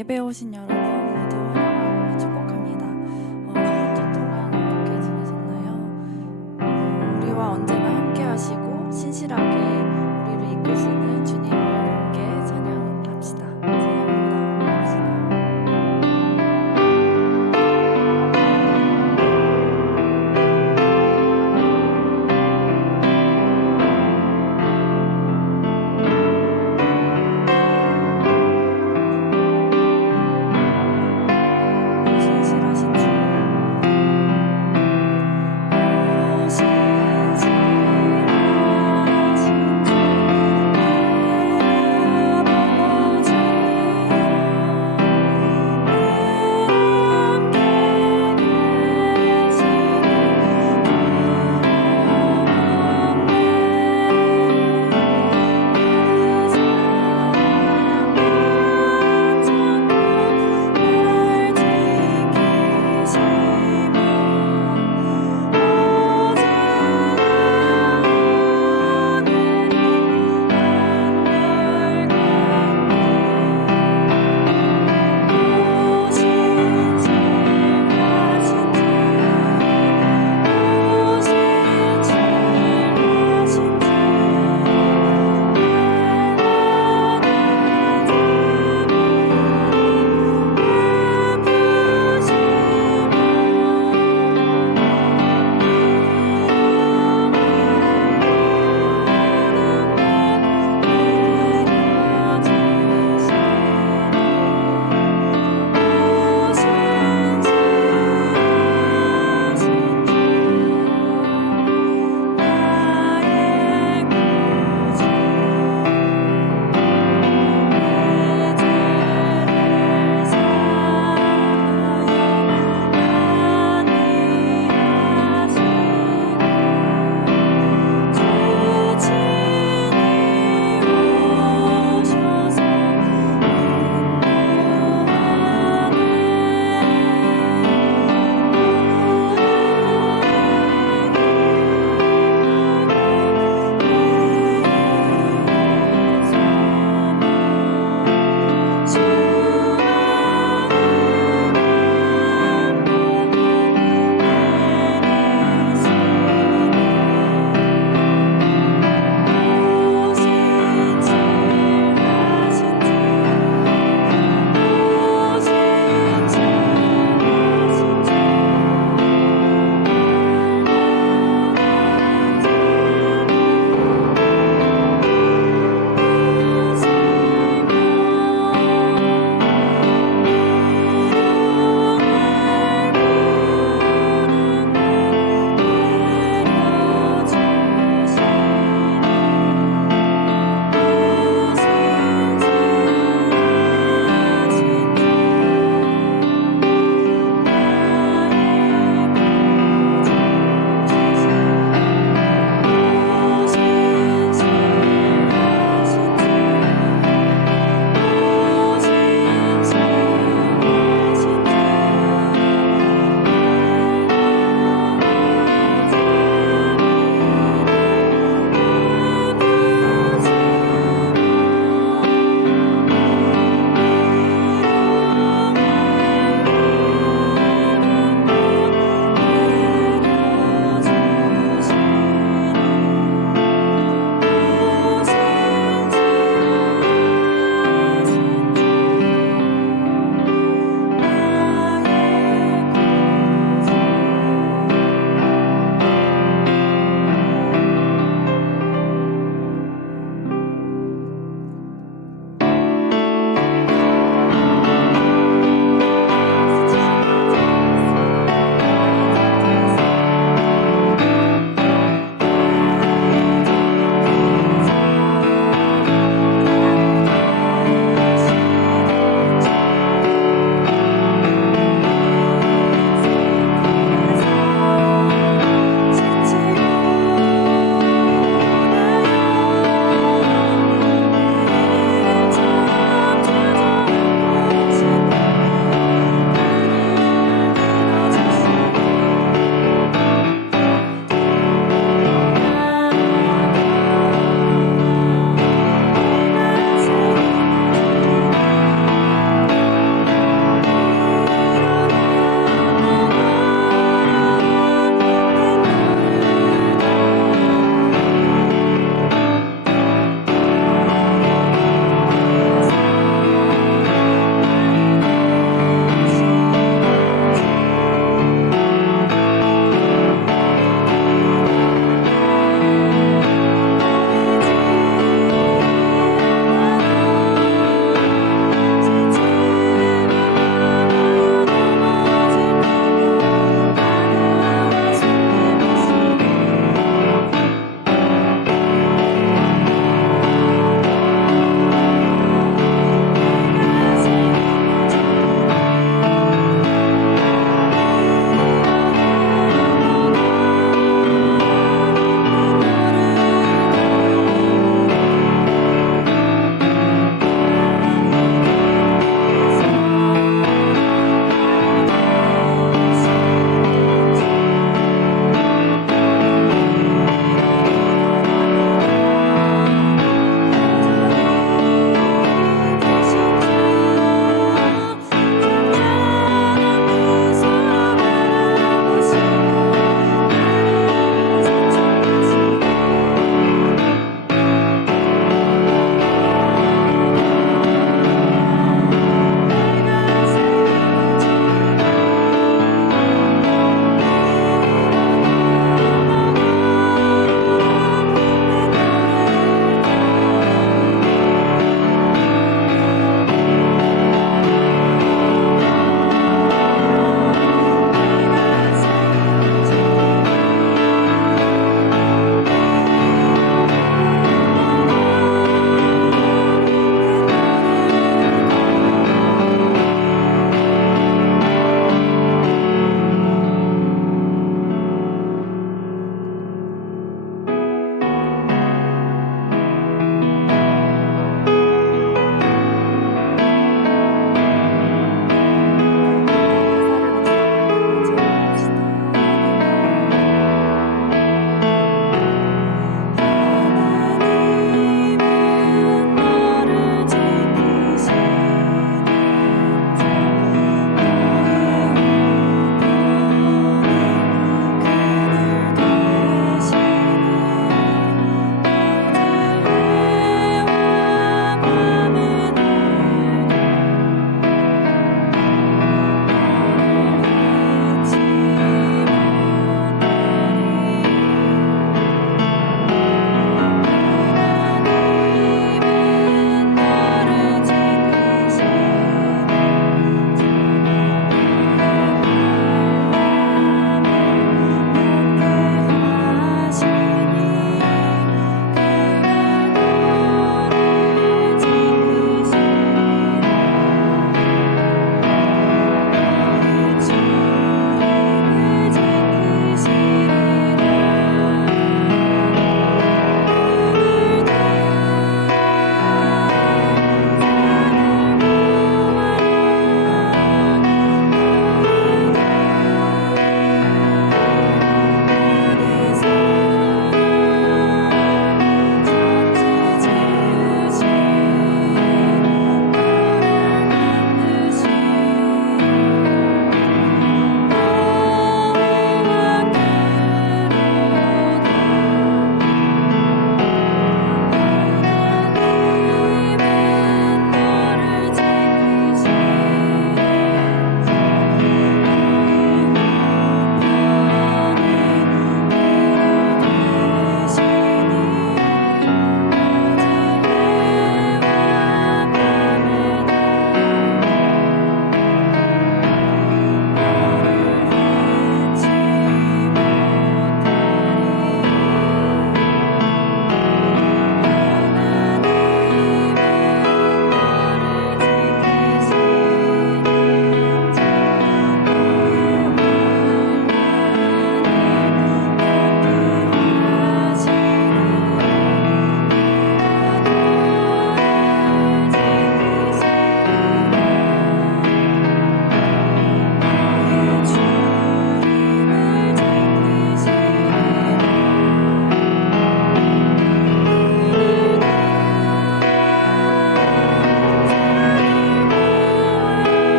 예배 오신 여러분 모두 환영하고 축복합니다. 한 주 동안 어떻게 지내셨나요? 우리와 언제나 함께 하시고 신실하게 우리를 이끄시는 주님을 함께 찬양합시다. 찬양합니다.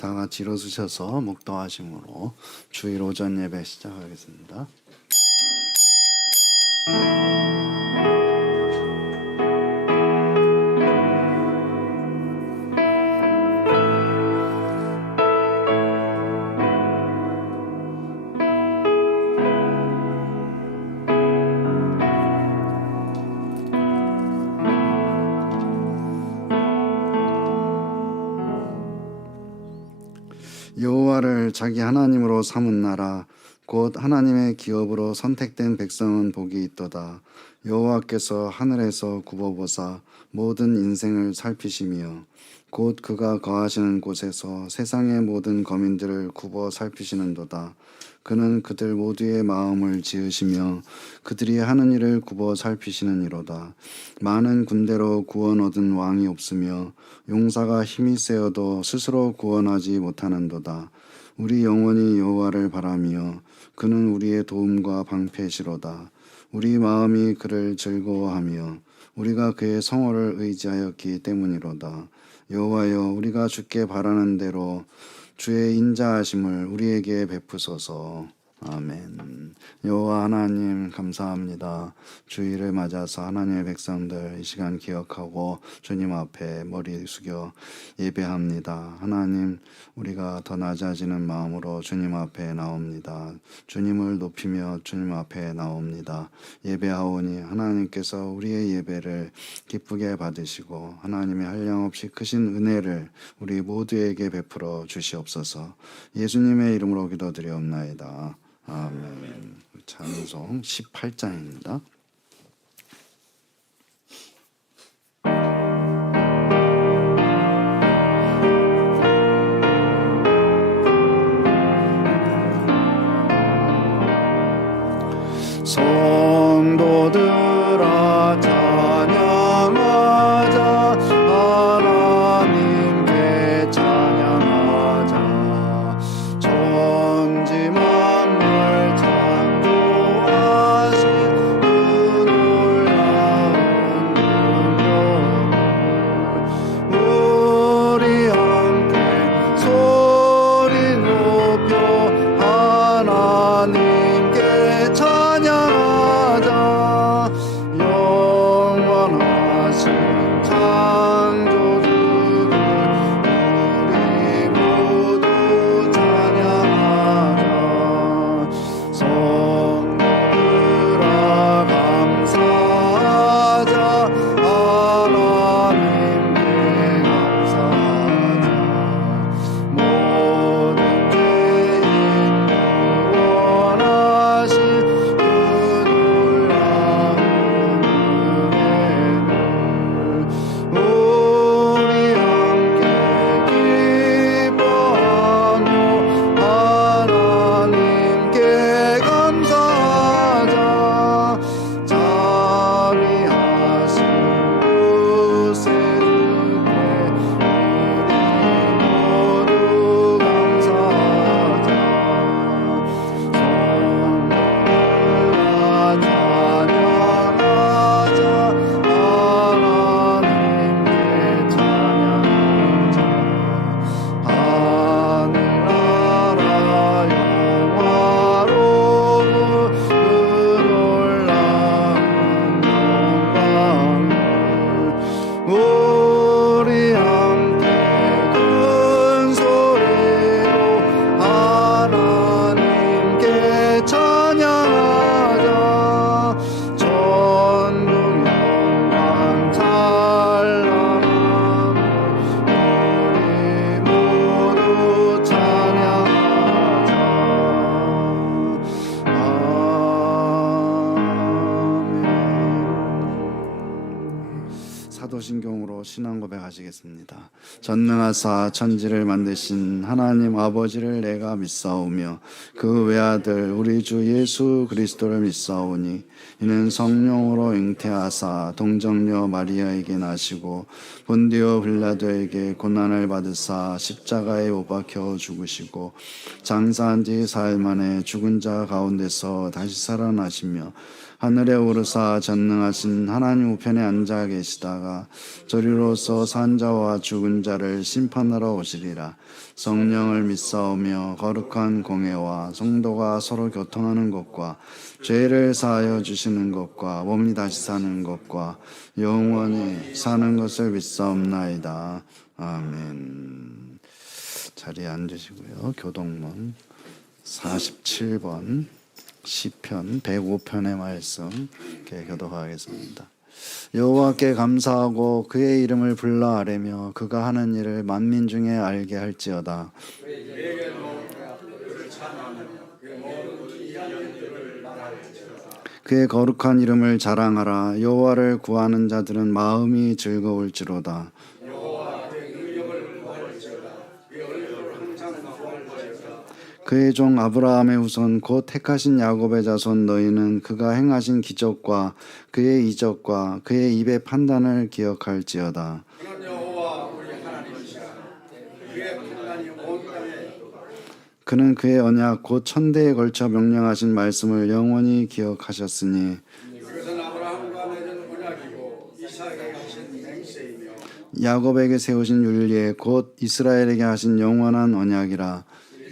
다 같이 일어서셔서 묵도하심으로 주일 오전 예배 시작하겠습니다. 여호와를 자기 하나님으로 삼은 나라 곧 하나님의 기업으로 선택된 백성은 복이 있도다. 여호와께서 하늘에서 굽어보사 모든 인생을 살피시며 곧 그가 거하시는 곳에서 세상의 모든 거민들을 굽어 살피시는도다. 그는 그들 모두의 마음을 지으시며 그들이 하는 일을 굽어 살피시는 이로다. 많은 군대로 구원 얻은 왕이 없으며 용사가 힘이 세어도 스스로 구원하지 못하는도다. 우리 영혼이 여호와를 바라며 그는 우리의 도움과 방패시로다. 우리 마음이 그를 즐거워하며 우리가 그의 성호를 의지하였기 때문이로다. 여호와여, 우리가 주께 바라는 대로 주의 인자하심을 우리에게 베푸소서. 아멘. 여호와 하나님 감사합니다. 주일을 맞아서 하나님의 백성들 이 시간 기억하고 주님 앞에 머리 숙여 예배합니다. 하나님, 우리가 더 낮아지는 마음으로 주님 앞에 나옵니다. 주님을 높이며 주님 앞에 나옵니다. 예배하오니 하나님께서 우리의 예배를 기쁘게 받으시고 하나님의 한량없이 크신 은혜를 우리 모두에게 베풀어 주시옵소서. 예수님의 이름으로 기도드리옵나이다. 아멘. 찬송 18장입니다. 성도들아 찬양하자, 하나님께 찬양하자. 천지 만물 창조하신 그 놀라운 능력을 우리 함께 소리 높여 하나님께 찬양하자. 영원하신 창조주를 우리 모두 찬양하자. 성도들아 감사하자, 하나님께 감사하자. 모든 죄인 구원하신 그 놀라운 은혜를 우리 함께 기뻐하며 하나님께 감사하자. 자비하신 구세주께 우리 모두 감사하자. 성도들아 찬양하자, 하나님께 찬양하자. 하늘나라 영화로운 그 놀라운 영광을 우리 함께 큰 소리로 하나님께 찬양하자. 전능 영광 찬란함을 우리 모두 찬양하자. 아멘. 사도신경으로 신앙 고백하시겠습니다. 전능하사 천지를 만드신 하나님 아버지를 내가 믿사오며 그 외아들 우리 주 예수 그리스도를 믿사오니 이는 성령으로 잉태하사 동정녀 마리아에게 나시고 본디오 빌라도에게 고난을 받으사 십자가에 못 박혀 죽으시고 장사한 지 사흘 만에 죽은 자 가운데서 다시 살아나시며 하늘에 오르사 전능하신 하나님 우편에 앉아 계시다가 저리로서 산자와 죽은 자를 심판하러 오시리라. 성령을 믿사오며 거룩한 공회와 성도가 서로 교통하는 것과 죄를 사하여 주시는 것과 몸이 다시 사는 것과 영원히 사는 것을 믿사옵나이다. 아멘. 자리에 앉으시고요. 교동문 47번 시편 105편의 말씀 교독하겠습니다. 여호와께 감사하고 그의 이름을 불러 아뢰며 그가 하는 일을 만민 중에 알게 할지어다. 그의 거룩한 이름을 자랑하라. 여호와를 구하는 자들은 마음이 즐거울지로다. 그의 종 아브라함의 후손 곧 택하신 야곱의 자손 너희는 그가 행하신 기적과 그의 이적과 그의 입의 판단을 기억할지어다. 그는 그의 언약 곧 천대에 걸쳐 명령하신 말씀을 영원히 기억하셨으니 야곱에게 세우신 율례 곧 이스라엘에게 하신 영원한 언약이라.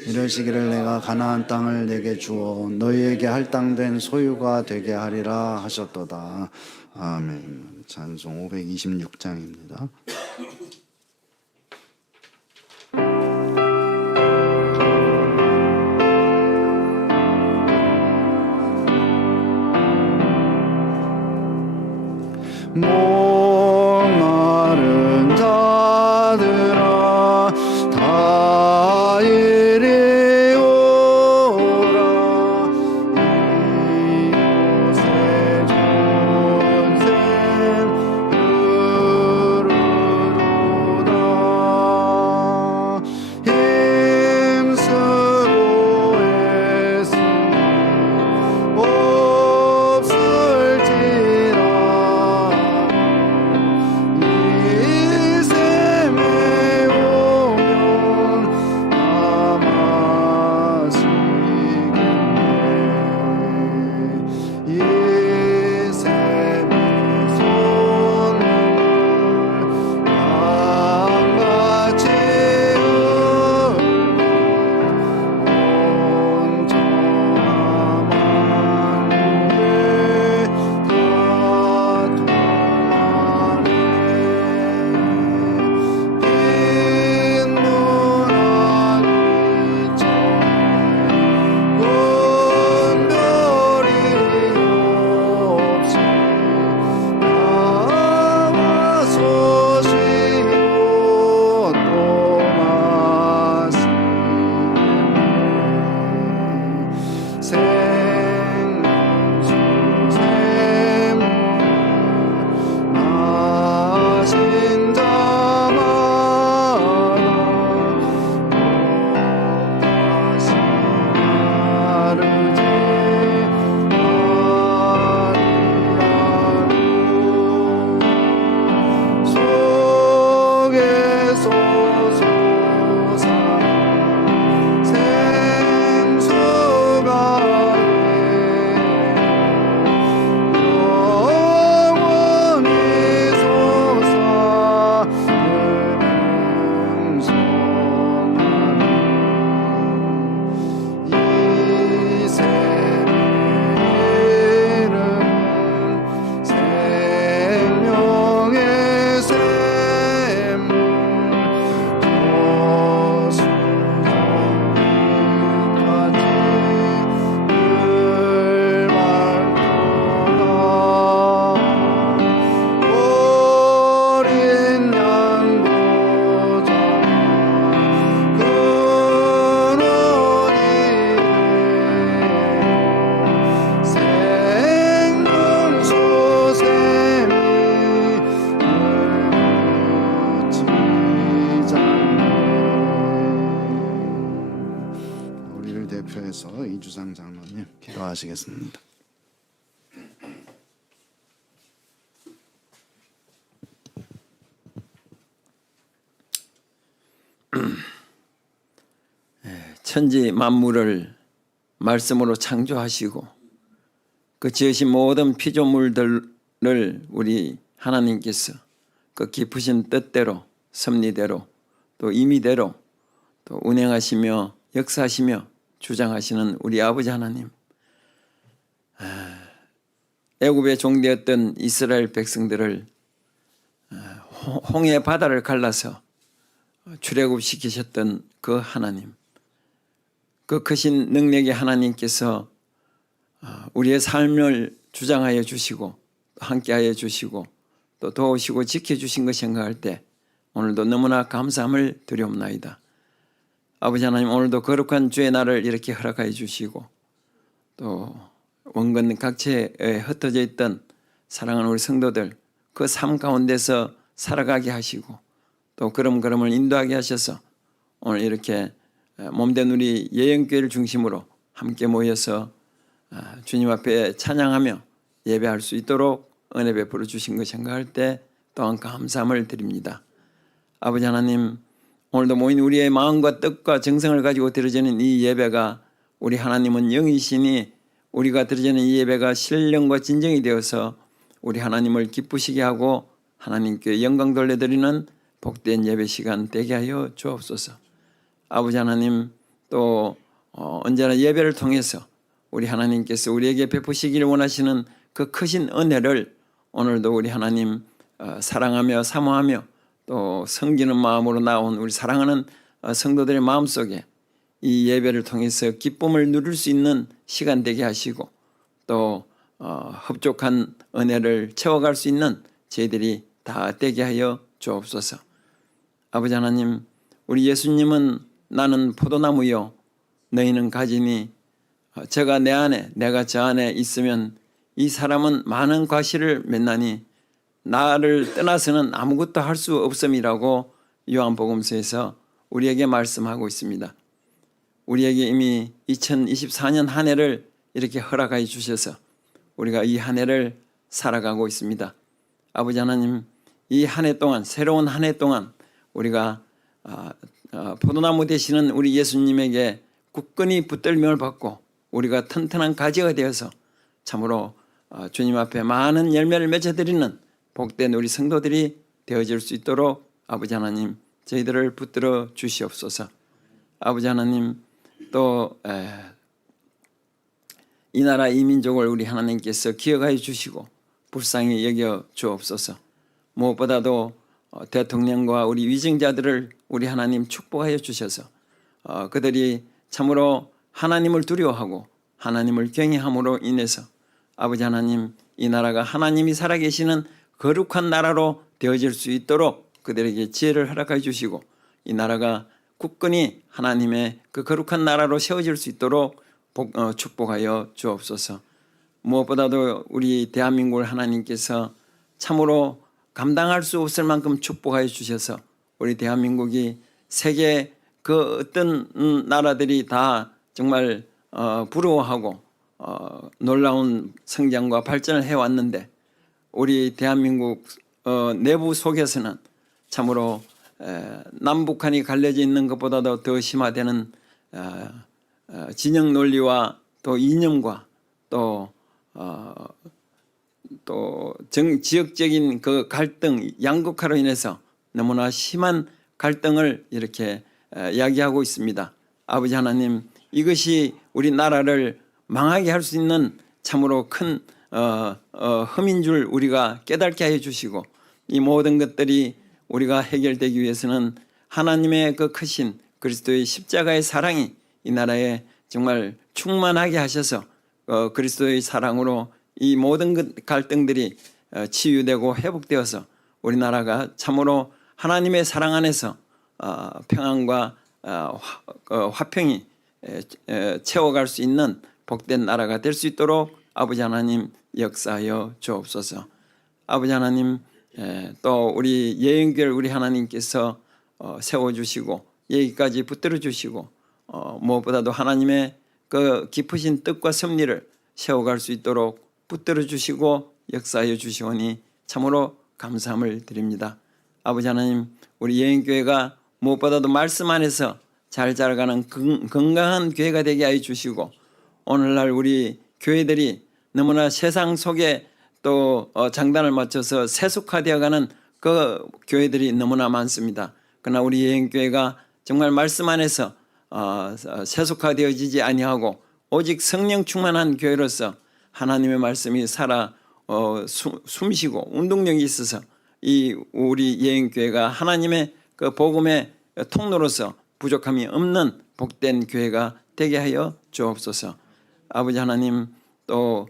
이러시기를 내가 가나안 땅을 내게 주어 너희에게 할당된 소유가 되게 하리라 하셨도다. 아멘. 찬송 526장입니다. 목마른 자들아 다 이리 오라. 이곳에 조연샘 흐르도다. 힘쓰고 애쓰니 없을지라. 이 샘에 오면 남아시겠네. 이 샘이 손을 강같이 흘고 온전한 만국에 다 통하네. 빈문한 이천에 분별이 없이 나와서 쉬고 또 마시겠네. 생명수 샘물 마신 자마다 다시 마르지 아니하리라. 속에서 솟아난 생수가 영원히 솟아 늘 풍성하네. 이 샘의 이름은 생명의 샘물 저수정비까지 늘 맑도다. 어린 양 보좌 근원이 생명수 샘이 늘 그치잖네. 우리를 대표해서 이주상 장로님 기도하시겠습니다. 천지 만물을 말씀으로 창조하시고 그 지으신 모든 피조물들을 우리 하나님께서 그 깊으신 뜻대로 섭리대로 또 임의대로 또 운행하시며 역사하시며 주장하시는 우리 아버지 하나님, 애굽의 종되었던 이스라엘 백성들을 홍해 바다를 갈라서 출애굽시키셨던 그 하나님, 그 크신 능력의 하나님께서 우리의 삶을 주장하여 주시고 함께하여 주시고 또 도우시고 지켜주신 것 생각할 때 오늘도 너무나 감사함을 드리옵나이다. 아버지 하나님, 오늘도 거룩한 주의 날을 이렇게 허락하여 주시고 또 원근 각처에 흩어져 있던 사랑하는 우리 성도들 그 삶 가운데서 살아가게 하시고 또 걸음걸음을 인도하게 하셔서 오늘 이렇게 몸된 우리 예영교회를 중심으로 함께 모여서 주님 앞에 찬양하며 예배할 수 있도록 은혜 베풀어 주신 것 생각할 때 또한 감사함을 드립니다. 아버지 하나님, 오늘도 모인 우리의 마음과 뜻과 정성을 가지고 드려지는 이 예배가 우리 하나님은 영이시니 우리가 드려지는 이 예배가 신령과 진정이 되어서 우리 하나님을 기쁘시게 하고 하나님께 영광 돌려드리는 복된 예배 시간 되게 하여 주옵소서. 아버지 하나님, 또 언제나 예배를 통해서 우리 하나님께서 우리에게 베푸시기를 원하시는 그 크신 은혜를 오늘도 우리 하나님 사랑하며 사모하며 또 섬기는 마음으로 나온 우리 사랑하는 성도들의 마음속에 이 예배를 통해서 기쁨을 누릴 수 있는 시간 되게 하시고 또 흡족한 은혜를 채워갈 수 있는 저희들이 다 되게 하여 주옵소서. 아버지 하나님, 우리 예수님은 나는 포도나무요 너희는 가지니 저가 내 안에 내가 저 안에 있으면 이 사람은 많은 과실을 맺나니 나를 떠나서는 아무것도 할 수 없음이라고 요한복음서에서 우리에게 말씀하고 있습니다. 우리에게 이미 2024년 한 해를 이렇게 허락하여 주셔서 우리가 이 한 해를 살아가고 있습니다. 아버지 하나님, 이 한 해 동안, 새로운 한 해 동안 우리가 포도나무 되시는 우리 예수님에게 굳건히 붙들림을 받고 우리가 튼튼한 가지가 되어서 참으로 주님 앞에 많은 열매를 맺어드리는 복된 우리 성도들이 되어질 수 있도록 아버지 하나님 저희들을 붙들어 주시옵소서. 아버지 하나님, 또 이 나라 이 민족을 우리 하나님께서 기억하여 주시고 불쌍히 여겨 주옵소서. 무엇보다도 대통령과 우리 위정자들을 우리 하나님 축복하여 주셔서 그들이 참으로 하나님을 두려워하고 하나님을 경외함으로 인해서 아버지 하나님, 이 나라가 하나님이 살아계시는 거룩한 나라로 되어질 수 있도록 그들에게 지혜를 허락하여 주시고 이 나라가 굳건히 하나님의 그 거룩한 나라로 세워질 수 있도록 축복하여 주옵소서. 무엇보다도 우리 대한민국을 하나님께서 참으로 감당할 수 없을 만큼 축복하여 주셔서 우리 대한민국이 세계 그 어떤 나라들이 다 정말 부러워하고 놀라운 성장과 발전을 해왔는데 우리 대한민국 내부 속에서는 참으로 남북한이 갈려져 있는 것보다도 더 심화되는 진영 논리와 또 이념과 또 지역적인 그 갈등, 양극화로 인해서 너무나 심한 갈등을 이렇게 이야기하고 있습니다. 아버지 하나님, 이것이 우리 나라를 망하게 할 수 있는 참으로 큰 흠인 줄 우리가 깨닫게 해 주시고 이 모든 것들이 우리가 해결되기 위해서는 하나님의 그 크신 그리스도의 십자가의 사랑이 이 나라에 정말 충만하게 하셔서 그리스도의 사랑으로 이 모든 갈등들이 치유되고 회복되어서 우리나라가 참으로 하나님의 사랑 안에서 평안과 화평이 채워갈 수 있는 복된 나라가 될 수 있도록 아버지 하나님 역사하여 주옵소서. 아버지 하나님, 또 우리 예영교회를 우리 하나님께서 세워주시고 여기까지 붙들어 주시고 무엇보다도 하나님의 그 깊으신 뜻과 섭리를 세워갈 수 있도록 붙들어 주시고 역사하여 주시오니 참으로 감사함을 드립니다. 아버지 하나님, 우리 예영교회가 무엇보다도 말씀 안에서 잘 자라가는 건강한 교회가 되게 하여 주시고 오늘날 우리 교회들이 너무나 세상 속에 또 장단을 맞춰서 세속화되어가는 그 교회들이 너무나 많습니다. 그러나 우리 예행교회가 정말 말씀 안에서 세속화되어지지 아니하고 오직 성령 충만한 교회로서 하나님의 말씀이 살아 숨쉬고 운동력이 있어서 이 우리 예행교회가 하나님의 그 복음의 통로로서 부족함이 없는 복된 교회가 되게 하여 주옵소서. 아버지 하나님, 또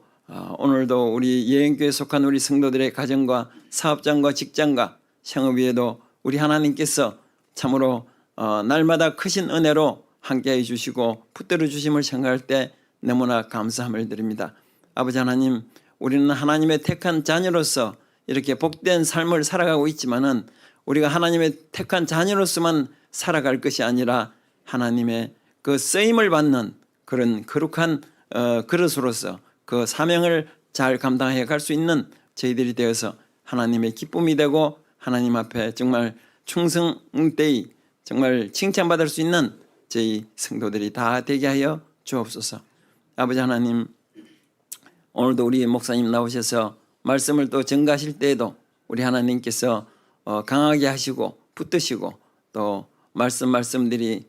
오늘도 우리 예행교회에 속한 우리 성도들의 가정과 사업장과 직장과 생업 위에도 우리 하나님께서 참으로 날마다 크신 은혜로 함께해 주시고 붙들어 주심을 생각할 때 너무나 감사함을 드립니다. 아버지 하나님, 우리는 하나님의 택한 자녀로서 이렇게 복된 삶을 살아가고 있지만은 우리가 하나님의 택한 자녀로서만 살아갈 것이 아니라 하나님의 그 쓰임을 받는 그런 거룩한 그릇으로서 그 사명을 잘 감당해 갈 수 있는 저희들이 되어서 하나님의 기쁨이 되고 하나님 앞에 정말 충성되이 정말 칭찬받을 수 있는 저희 성도들이 다 되게 하여 주옵소서. 아버지 하나님, 오늘도 우리 목사님 나오셔서 말씀을 또 전가하실 때에도 우리 하나님께서 강하게 하시고 붙드시고 또 말씀들이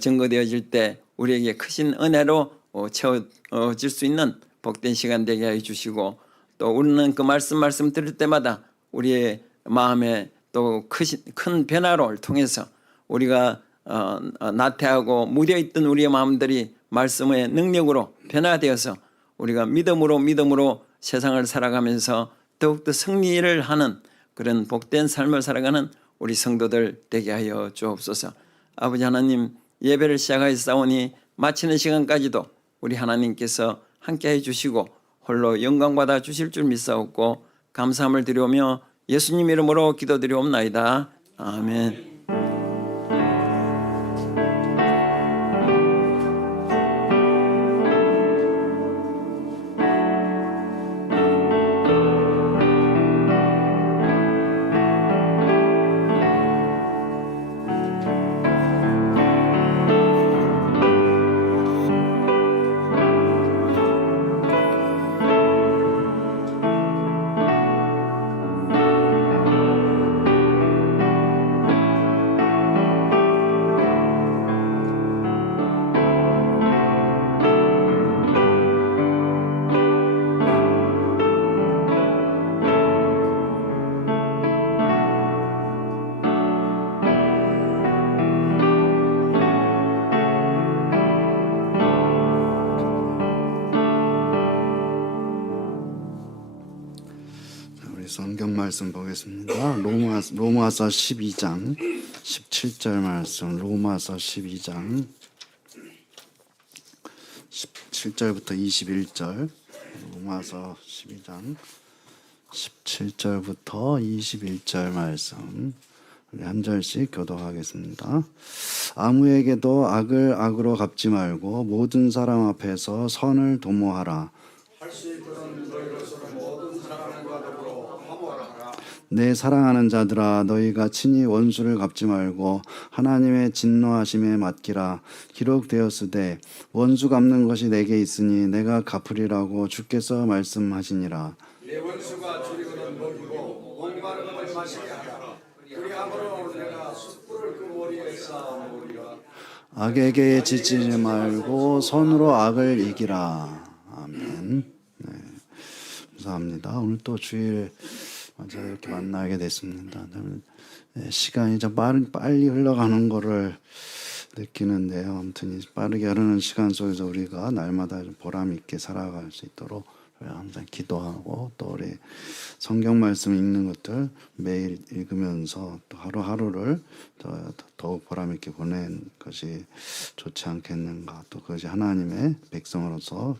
증거되어질 때 우리에게 크신 은혜로 채워질 수 있는 복된 시간 되게 해 주시고, 또 우리는 그 말씀 들을 때마다 우리의 마음에 또 큰 변화를 통해서 우리가 나태하고 무뎌있던 우리의 마음들이 말씀의 능력으로 변화되어서 우리가 믿음으로 세상을 살아가면서 더욱더 승리를 하는 그런 복된 삶을 살아가는 우리 성도들 되게 하여 주옵소서. 아버지 하나님, 예배를 시작하였사오니 마치는 시간까지도 우리 하나님께서 함께해 주시고 홀로 영광받아 주실 줄 믿사옵고 감사함을 드리오며 예수님 이름으로 기도드리옵나이다. 아멘. 성경 말씀 보겠습니다. 로마서 12장 17절 말씀. 로마서 12장 17절부터 21절. 로마서 12장 17절부터 21절 말씀. 우리 한 절씩 교독하겠습니다. 아무에게도 악을 악으로 갚지 말고 모든 사람 앞에서 선을 도모하라. 내 사랑하는 자들아, 너희가 친히 원수를 갚지 말고 하나님의 진노하심에 맡기라. 기록되었으되 원수 갚는 것이 내게 있으니 내가 갚으리라고 주께서 말씀하시니라. 내 원수가 줄이거든 먹이고 목마른 걸 마시게 하라. 그리함으로 내가 숯불을 그 머리에 쌓아놓으리라. 악에게 지치지 말고 선으로 악을 이기라. 아멘. 네, 감사합니다. 오늘 또 주일 먼저 이렇게 만나게 됐습니다. 시간이 좀 빨리 흘러가는 거를 느끼는데요. 아무튼 빠르게 흐르는 시간 속에서 우리가 날마다 좀 보람 있게 살아갈 수 있도록 항상 기도하고 또 우리 성경 말씀 읽는 것들 매일 읽으면서 또 하루하루를 더욱 보람 있게 보낸 것이 좋지 않겠는가. 또 그것이 하나님의 백성으로서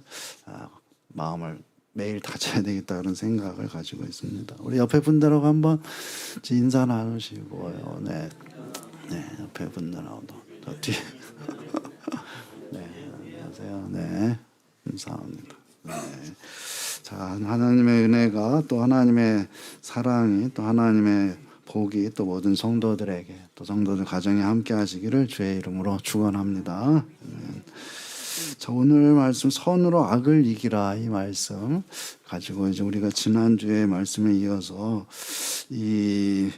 마음을 매일 다져야 되겠다 그런 생각을 가지고 있습니다. 우리 옆에 분들하고 한번 인사 나누시고요. 네, 옆에 분들하고도 저 뒤에 네, 안녕하세요. 네, 감사합니다. 네, 자, 하나님의 은혜가 또 하나님의 사랑이 또 하나님의 복이 또 모든 성도들에게 또 성도들 가정에 함께 하시기를 주의 이름으로 축원합니다. 자, 오늘 말씀 선으로 악을 이기라 이 말씀 가지고 이제 우리가 지난주에 말씀에 이어서 이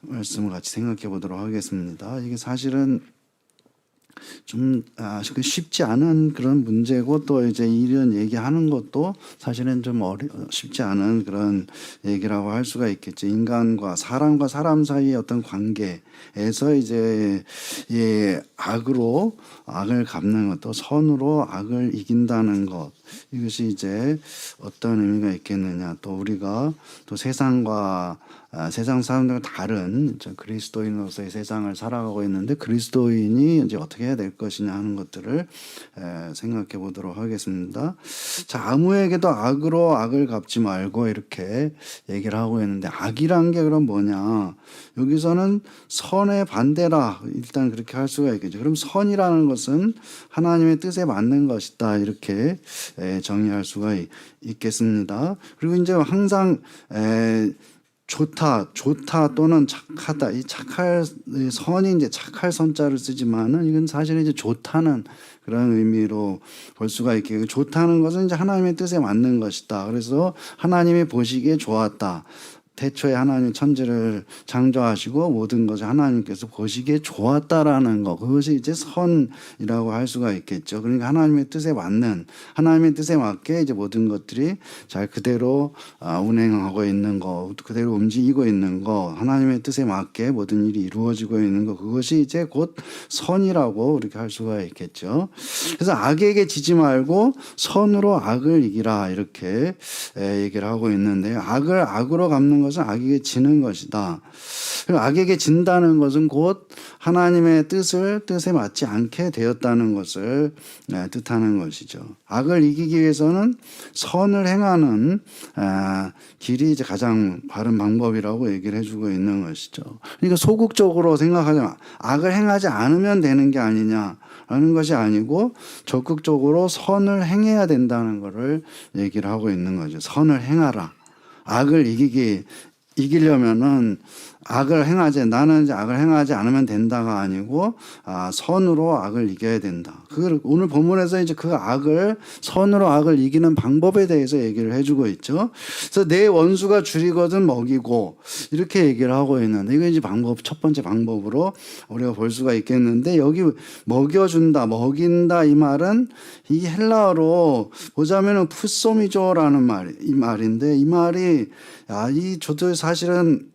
말씀을 같이 생각해 보도록 하겠습니다. 이게 사실은 좀 쉽지 않은 그런 문제고 또 이제 이런 얘기하는 것도 사실은 좀 쉽지 않은 그런 얘기라고 할 수가 있겠죠. 인간과 사람 사이의 어떤 관계에서 이제 이 악을 갚는 것, 또 선으로 악을 이긴다는 것, 이것이 이제 어떤 의미가 있겠느냐. 또 우리가 또 세상과 세상 사람들과 다른 그리스도인으로서의 세상을 살아가고 있는데 그리스도인이 이제 어떻게 해야 될 것이냐 하는 것들을 생각해 보도록 하겠습니다. 자, 아무에게도 악으로 악을 갚지 말고 이렇게 얘기를 하고 있는데 악이란 게 그럼 뭐냐? 여기서는 선의 반대라 일단 그렇게 할 수가 있겠죠. 그럼 선이라는 것은 하나님의 뜻에 맞는 것이다 이렇게 정의할 수가 있겠습니다. 그리고 이제 항상 좋다 또는 착하다. 이 선이 이제 착할 선자를 쓰지만은 이건 사실 이제 좋다는 그런 의미로 볼 수가 있겠고, 좋다는 것은 이제 하나님의 뜻에 맞는 것이다. 그래서 하나님이 보시기에 좋았다. 태초에 하나님 천지를 창조하시고 모든 것을 하나님께서 보시기에 좋았다라는 것, 그것이 이제 선이라고 할 수가 있겠죠. 그러니까 하나님의 뜻에 맞는, 하나님의 뜻에 맞게 이제 모든 것들이 잘 그대로 운행하고 있는 것, 그대로 움직이고 있는 것, 하나님의 뜻에 맞게 모든 일이 이루어지고 있는 것, 그것이 이제 곧 선이라고 이렇게 할 수가 있겠죠. 그래서 악에게 지지 말고 선으로 악을 이기라 이렇게 얘기를 하고 있는데, 악을 악으로 갚는 것은 악에게 지는 것이다. 악에게 진다는 것은 곧 하나님의 뜻에 맞지 않게 되었다는 것을 뜻하는 것이죠. 악을 이기기 위해서는 선을 행하는 길이 이제 가장 바른 방법이라고 얘기를 해주고 있는 것이죠. 그러니까 소극적으로 생각하자면 악을 행하지 않으면 되는 게 아니냐라는 것이 아니고 적극적으로 선을 행해야 된다는 것을 얘기를 하고 있는 거죠. 선을 행하라. 악을 이기려면은 나는 이제 악을 행하지 않으면 된다가 아니고 선으로 악을 이겨야 된다. 오늘 본문에서 이제 그 선으로 악을 이기는 방법에 대해서 얘기를 해주고 있죠. 그래서 내 원수가 줄이거든 먹이고 이렇게 얘기를 하고 있는데, 이거 이제 첫 번째 방법으로 우리가 볼 수가 있겠는데, 여기 먹인다 이 말은 이 헬라어로 보자면은 푸소미조라는 말인데, 이 말이 저도 사실은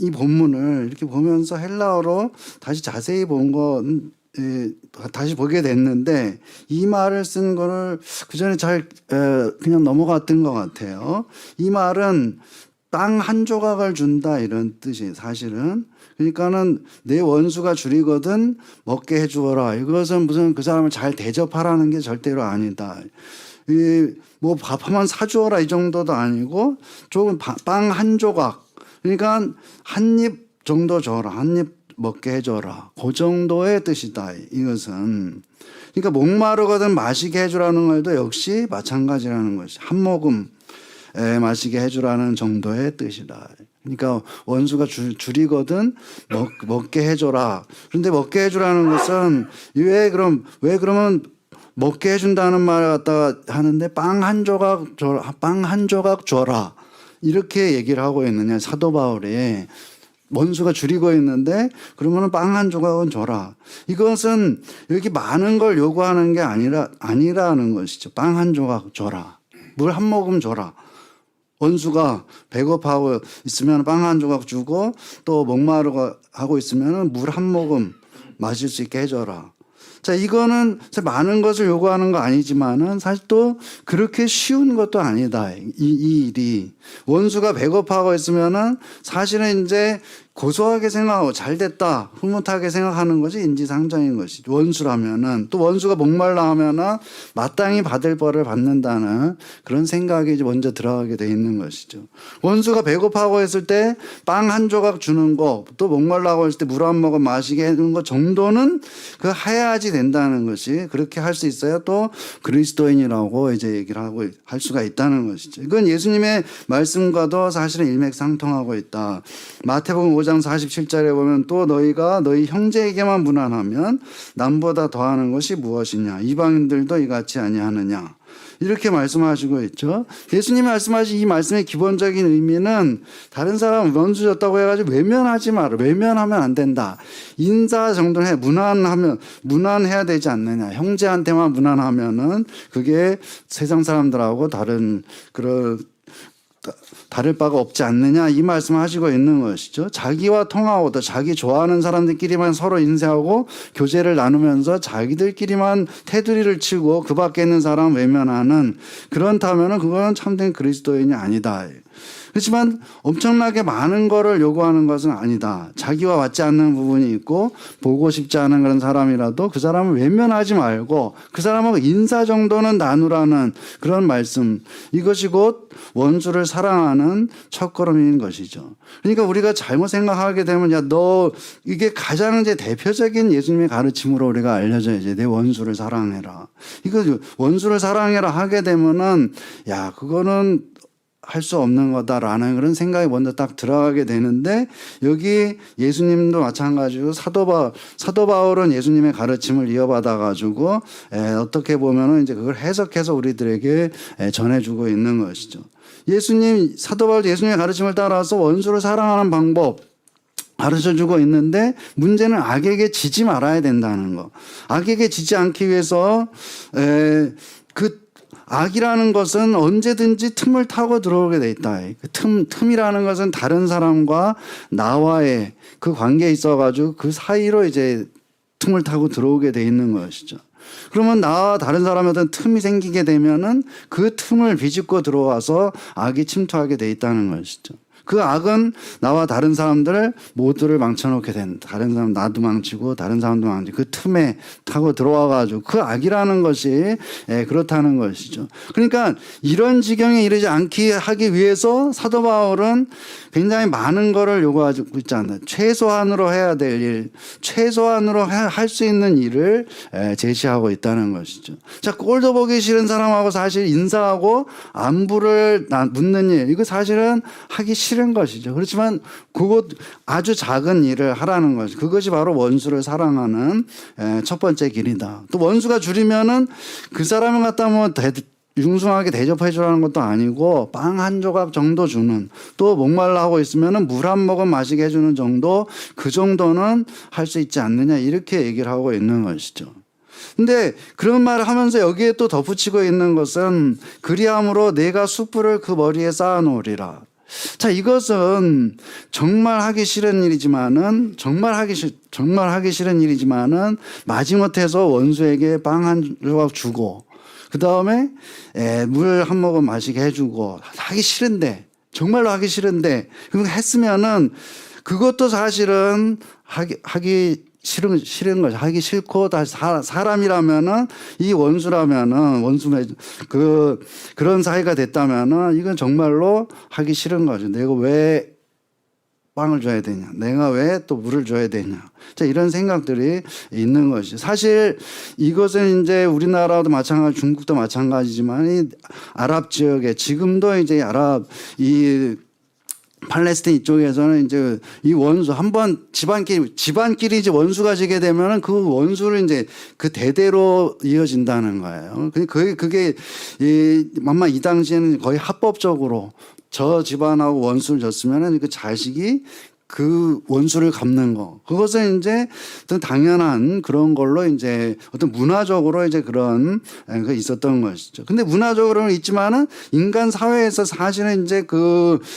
이 본문을 이렇게 보면서 헬라어로 다시 자세히 다시 보게 됐는데, 이 말을 쓴 거를 그 전에 잘 그냥 넘어갔던 것 같아요. 이 말은 땅 한 조각을 준다 이런 뜻이 사실은. 그러니까는 내 원수가 줄이거든 먹게 해주어라. 이것은 무슨 그 사람을 잘 대접하라는 게 절대로 아니다. 뭐 밥 한번 사주어라 이 정도도 아니고 조금 빵 한 조각, 그러니까 한 입 정도 줘라, 한 입 먹게 해줘라, 그 정도의 뜻이다. 이것은 그러니까 목마르거든 마시게 해주라는 말도 역시 마찬가지라는 것이 한 모금 마시게 해주라는 정도의 뜻이다. 그러니까 원수가 줄이거든 먹게 해줘라. 그런데 먹게 해주라는 것은 왜 그러면 먹게 해준다는 말을 갖다가 하는데 빵 한 조각 줘라 이렇게 얘기를 하고 있느냐. 사도 바울이 원수가 줄이고 있는데 그러면 빵 한 조각은 줘라. 이것은 이렇게 많은 걸 요구하는 게 아니라는 것이죠. 빵 한 조각 줘라. 물 한 모금 줘라. 원수가 배고파하고 있으면 빵 한 조각 주고, 또 목마르고 하고 있으면 물 한 모금 마실 수 있게 해줘라. 자, 이거는 많은 것을 요구하는 거 아니지만은 사실 또 그렇게 쉬운 것도 아니다. 이 일이. 원수가 배고파하고 있으면은 사실은 이제 고소하게 생각하고 잘 됐다, 흐뭇하게 생각하는 것이 인지상정인 것이죠. 원수라면은, 또 원수가 목말라 하면은 마땅히 받을 벌을 받는다는 그런 생각이 이제 먼저 들어가게 돼 있는 것이죠. 원수가 배고파하고 했을 때 빵 한 조각 주는 거, 또 목말라고 했을 때 물 한 모금 마시게 해주는 것 정도는 해야지 된다는 것이, 그렇게 할 수 있어야 또 그리스도인이라고 이제 얘기를 할 수가 있다는 것이죠. 이건 예수님의 말씀과도 사실은 일맥상통하고 있다. 마태복음 5장 47절에 보면 또 너희가 너희 형제에게만 무난하면 남보다 더하는 것이 무엇이냐 이방인들도 이같이 아니하느냐 이렇게 말씀하시고 있죠. 예수님이 말씀하신 이 말씀의 기본적인 의미는 다른 사람 원수졌다고 해가지고 외면하지 마라. 외면하면 안 된다. 인사 정도는 해. 무난해야 되지 않느냐. 형제한테만 무난하면은 그게 세상 사람들하고 다를 바가 없지 않느냐 이 말씀을 하시고 있는 것이죠. 자기와 통하고 또 자기 좋아하는 사람들끼리만 서로 인사하고 교제를 나누면서 자기들끼리만 테두리를 치고 그 밖에 있는 사람 외면하는 그렇다면은 그건 참된 그리스도인이 아니다. 그렇지만 엄청나게 많은 거를 요구하는 것은 아니다. 자기와 맞지 않는 부분이 있고 보고 싶지 않은 그런 사람이라도 그 사람을 외면하지 말고 그 사람하고 인사 정도는 나누라는 그런 말씀. 이것이 곧 원수를 사랑하는 첫걸음인 것이죠. 그러니까 우리가 잘못 생각하게 되면 야, 너 이게 가장 이제 대표적인 예수님의 가르침으로 우리가 알려져 이제 내 원수를 사랑해라. 이거 원수를 사랑해라 하게 되면은 야, 그거는 할 수 없는 거다라는 그런 생각이 먼저 딱 들어가게 되는데 여기 예수님도 마찬가지로 사도 바울은 예수님의 가르침을 이어받아 가지고 어떻게 보면은 이제 그걸 해석해서 우리들에게 전해주고 있는 것이죠. 사도 바울 예수님의 가르침을 따라서 원수를 사랑하는 방법 가르쳐주고 있는데 문제는 악에게 지지 말아야 된다는 거. 악에게 지지 않기 위해서 악이라는 것은 언제든지 틈을 타고 들어오게 돼 있다. 그 틈이라는 것은 다른 사람과 나와의 그 관계에 있어가지고 그 사이로 이제 틈을 타고 들어오게 돼 있는 것이죠. 그러면 나와 다른 사람의 어떤 틈이 생기게 되면은 그 틈을 비집고 들어와서 악이 침투하게 돼 있다는 것이죠. 그 악은 나와 다른 사람들을 모두를 망쳐놓게 된 다른 사람 나도 망치고 다른 사람도 망치고 그 틈에 타고 들어와가지고 그 악이라는 것이 그렇다는 것이죠. 그러니까 이런 지경에 이르지 않게 하기 위해서 사도 바울은 굉장히 많은 거를 요구하고 있지 않나요? 최소한으로 해야 될 일, 최소한으로 할 수 있는 일을 제시하고 있다는 것이죠. 자, 꼴도 보기 싫은 사람하고 사실 인사하고 안부를 묻는 일, 이거 사실은 하기 싫은 것이죠. 그렇지만 그것 아주 작은 일을 하라는 것이 그것이 바로 원수를 사랑하는 첫 번째 길이다. 또 원수가 줄이면은 그 사람을 갖다 뭐 융숭하게 대접해 주라는 것도 아니고 빵 한 조각 정도 주는 또 목말라 하고 있으면은 물 한 모금 마시게 해주는 정도 그 정도는 할 수 있지 않느냐 이렇게 얘기를 하고 있는 것이죠. 근데 그런 말을 하면서 여기에 또 덧붙이고 있는 것은 그리함으로 내가 숯불을 그 머리에 쌓아 놓으리라. 자, 이것은 정말 하기 싫은 일이지만은 마지못해서 원수에게 빵 한 조각 주고 그 다음에 물 한 모금 마시게 해주고 하기 싫은데 정말로 하기 싫은데 그거 했으면은 그것도 사실은 하기 싫은 거죠. 하기 싫고 다시 사람이라면은 이 원수라면은 그런 사이가 됐다면은 이건 정말로 하기 싫은 거죠. 내가 왜 빵을 줘야 되냐? 내가 왜 또 물을 줘야 되냐? 자, 이런 생각들이 있는 것이 사실 이것은 이제 우리나라도 마찬가지, 중국도 마찬가지지만 이 아랍 지역에 지금도 이제 팔레스타인 이쪽에서는 이제 이 원수 한번 집안끼리 이제 원수가 지게 되면은 그 원수를 이제 그 대대로 이어진다는 거예요. 그게 아마 이 당시에는 거의 합법적으로 저 집안하고 원수를 졌으면은 그 자식이 그 원수를 갚는 거. 그것은 이제 어떤 당연한 그런 걸로 이제 어떤 문화적으로 이제 그런 그 있었던 것이죠. 근데 문화적으로는 있지만은 인간 사회에서 사실은 이제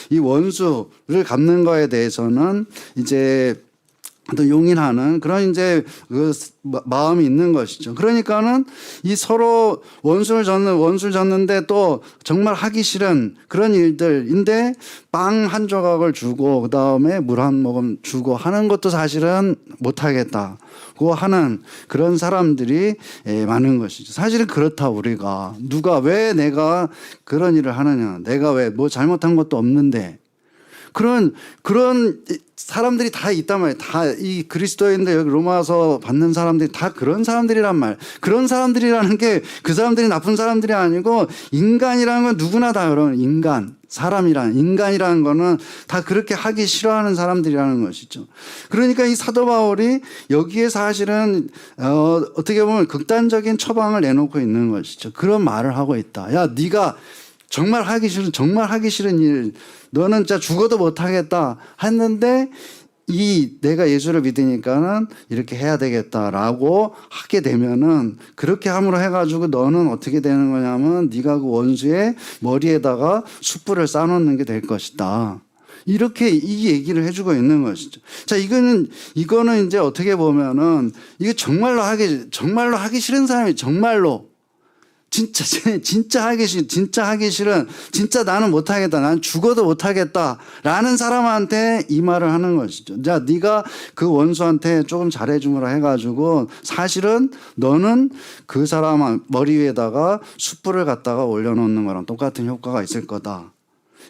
이 원수를 갚는 거에 대해서는 이제 어떤 용인하는 그런 이제 그 마음이 있는 것이죠. 그러니까는 이 서로 원수를 졌는데 또 정말 하기 싫은 그런 일들인데 빵 한 조각을 주고 그 다음에 물 한 모금 주고 하는 것도 사실은 못하겠다. 고 하는 그런 사람들이 많은 것이죠. 사실은 그렇다 우리가 왜 내가 그런 일을 하느냐. 내가 왜 뭐 잘못한 것도 없는데 그런 사람들이 다 있단 말이에요. 다 이 그리스도인들 여기 로마서 받는 사람들이 다 그런 사람들이란 말. 그런 사람들이라는 게 그 사람들이 나쁜 사람들이 아니고 인간이라는 건 누구나 다 그런 인간이라는 거는 다 그렇게 하기 싫어하는 사람들이라는 것이죠. 그러니까 이 사도 바울이 여기에 사실은 어떻게 보면 극단적인 처방을 내놓고 있는 것이죠. 그런 말을 하고 있다. 야, 네가 정말 하기 싫은 일, 너는 진짜 죽어도 못 하겠다 했는데 내가 예수를 믿으니까는 이렇게 해야 되겠다라고 하게 되면은 그렇게 함으로 해가지고 너는 어떻게 되는 거냐면 네가 그 원수의 머리에다가 숯불을 쌓아놓는 게 될 것이다. 이렇게 이 얘기를 해주고 있는 것이죠. 자, 이거는 이제 어떻게 보면은 이게 정말로 하기 싫은 사람이 진짜 하기 싫은, 진짜 나는 못하겠다, 난 죽어도 못하겠다라는 사람한테 이 말을 하는 것이죠. 자, 네가 그 원수한테 조금 잘해주므라 해가지고 사실은 너는 그 사람 머리 위에다가 숯불을 갖다가 올려놓는 거랑 똑같은 효과가 있을 거다.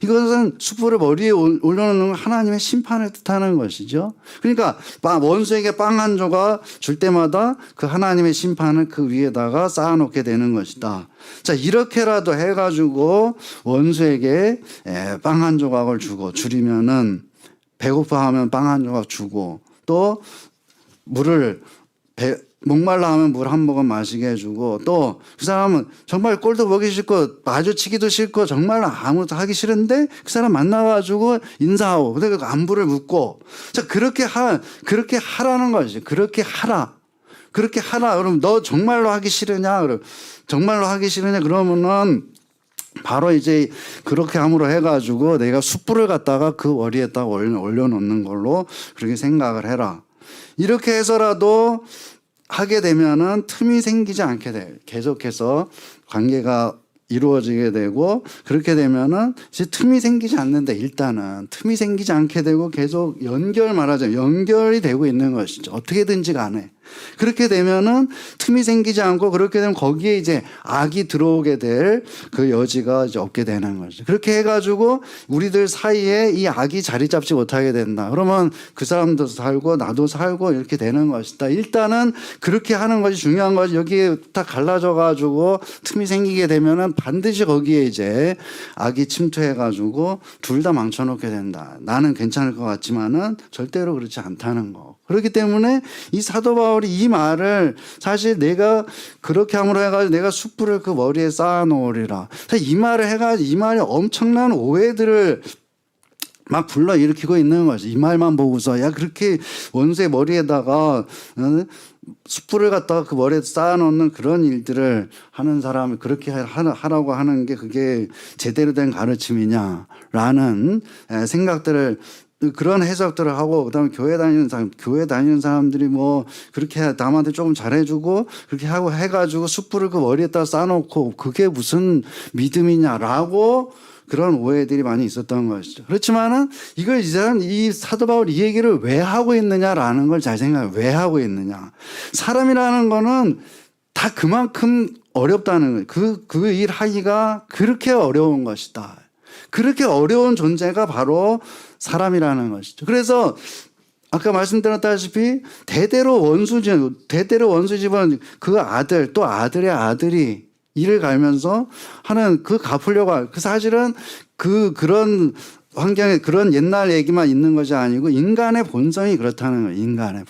이것은 숯불을 머리에 올려놓는 건 하나님의 심판을 뜻하는 것이죠. 그러니까 원수에게 빵 한 조각 줄 때마다 그 하나님의 심판을 그 위에다가 쌓아놓게 되는 것이다. 자, 이렇게라도 해가지고 원수에게 빵 한 조각을 주고 줄이면은 배고파하면 빵 한 조각 주고 또 목말라 하면 물 한 모금 마시게 해주고 또 그 사람은 정말 꼴도 보기 싫고 마주치기도 싫고 정말 아무것도 하기 싫은데 그 사람 만나가지고 인사하고 근데 그 안부를 묻고 자 그렇게 하라는 거지. 그렇게 하라. 그럼 너 정말로 하기 싫으냐? 그러면은 바로 이제 그렇게 함으로 해가지고 내가 숯불을 갖다가 그 머리에다가 올려놓는 걸로 그렇게 생각을 해라. 이렇게 해서라도 하게 되면은 틈이 생기지 않게 돼. 계속해서 관계가 이루어지게 되고 그렇게 되면은 이제 틈이 생기지 않는데 일단은 틈이 생기지 않게 되고 계속 말하자면 연결이 되고 있는 것이죠. 어떻게든지 간에. 그렇게 되면은 틈이 생기지 않고 그렇게 되면 거기에 이제 악이 들어오게 될 그 여지가 이제 없게 되는 거죠. 그렇게 해가지고 우리들 사이에 이 악이 자리 잡지 못하게 된다. 그러면 그 사람도 살고 나도 살고 이렇게 되는 것이다. 일단은 그렇게 하는 것이 중요한 거지. 여기에 다 갈라져가지고 틈이 생기게 되면은 반드시 거기에 이제 악이 침투해가지고 둘 다 망쳐놓게 된다. 나는 괜찮을 것 같지만은 절대로 그렇지 않다는 거. 그렇기 때문에 이 사도 바울이 이 말을 사실 내가 그렇게 함으로 해가지고 내가 숯불을 그 머리에 쌓아놓으리라. 이 말을 해가지고 이 말이 엄청난 오해들을 막 불러일으키고 있는 거지. 이 말만 보고서 야 그렇게 원수의 머리에다가 숯불을 갖다가 그 머리에 쌓아놓는 그런 일들을 하는 사람이 그렇게 하라고 하는 게 그게 제대로 된 가르침이냐라는 생각들을 그런 해석들을 하고 그다음에 교회 다니는 사람들이 뭐 그렇게 남한테 조금 잘해주고 그렇게 하고 해가지고 숯불을 그 머리에다 쌓아놓고 그게 무슨 믿음이냐라고 그런 오해들이 많이 있었던 것이죠. 그렇지만은 이걸 이 사도 바울 이 얘기를 왜 하고 있느냐라는 걸 잘 생각해요. 왜 하고 있느냐. 사람이라는 거는 다 그만큼 어렵다는 거예요. 그 일 하기가 그렇게 어려운 것이다. 그렇게 어려운 존재가 바로 사람이라는 것이죠. 그래서 아까 말씀드렸다시피 대대로 원수 집은 그 아들 또 아들의 아들이 일을 갈면서 하는 그 갚으려고 사실은 그런 환경에 그런 옛날 얘기만 있는 것이 아니고 인간의 본성이 그렇다는 거예요. 인간의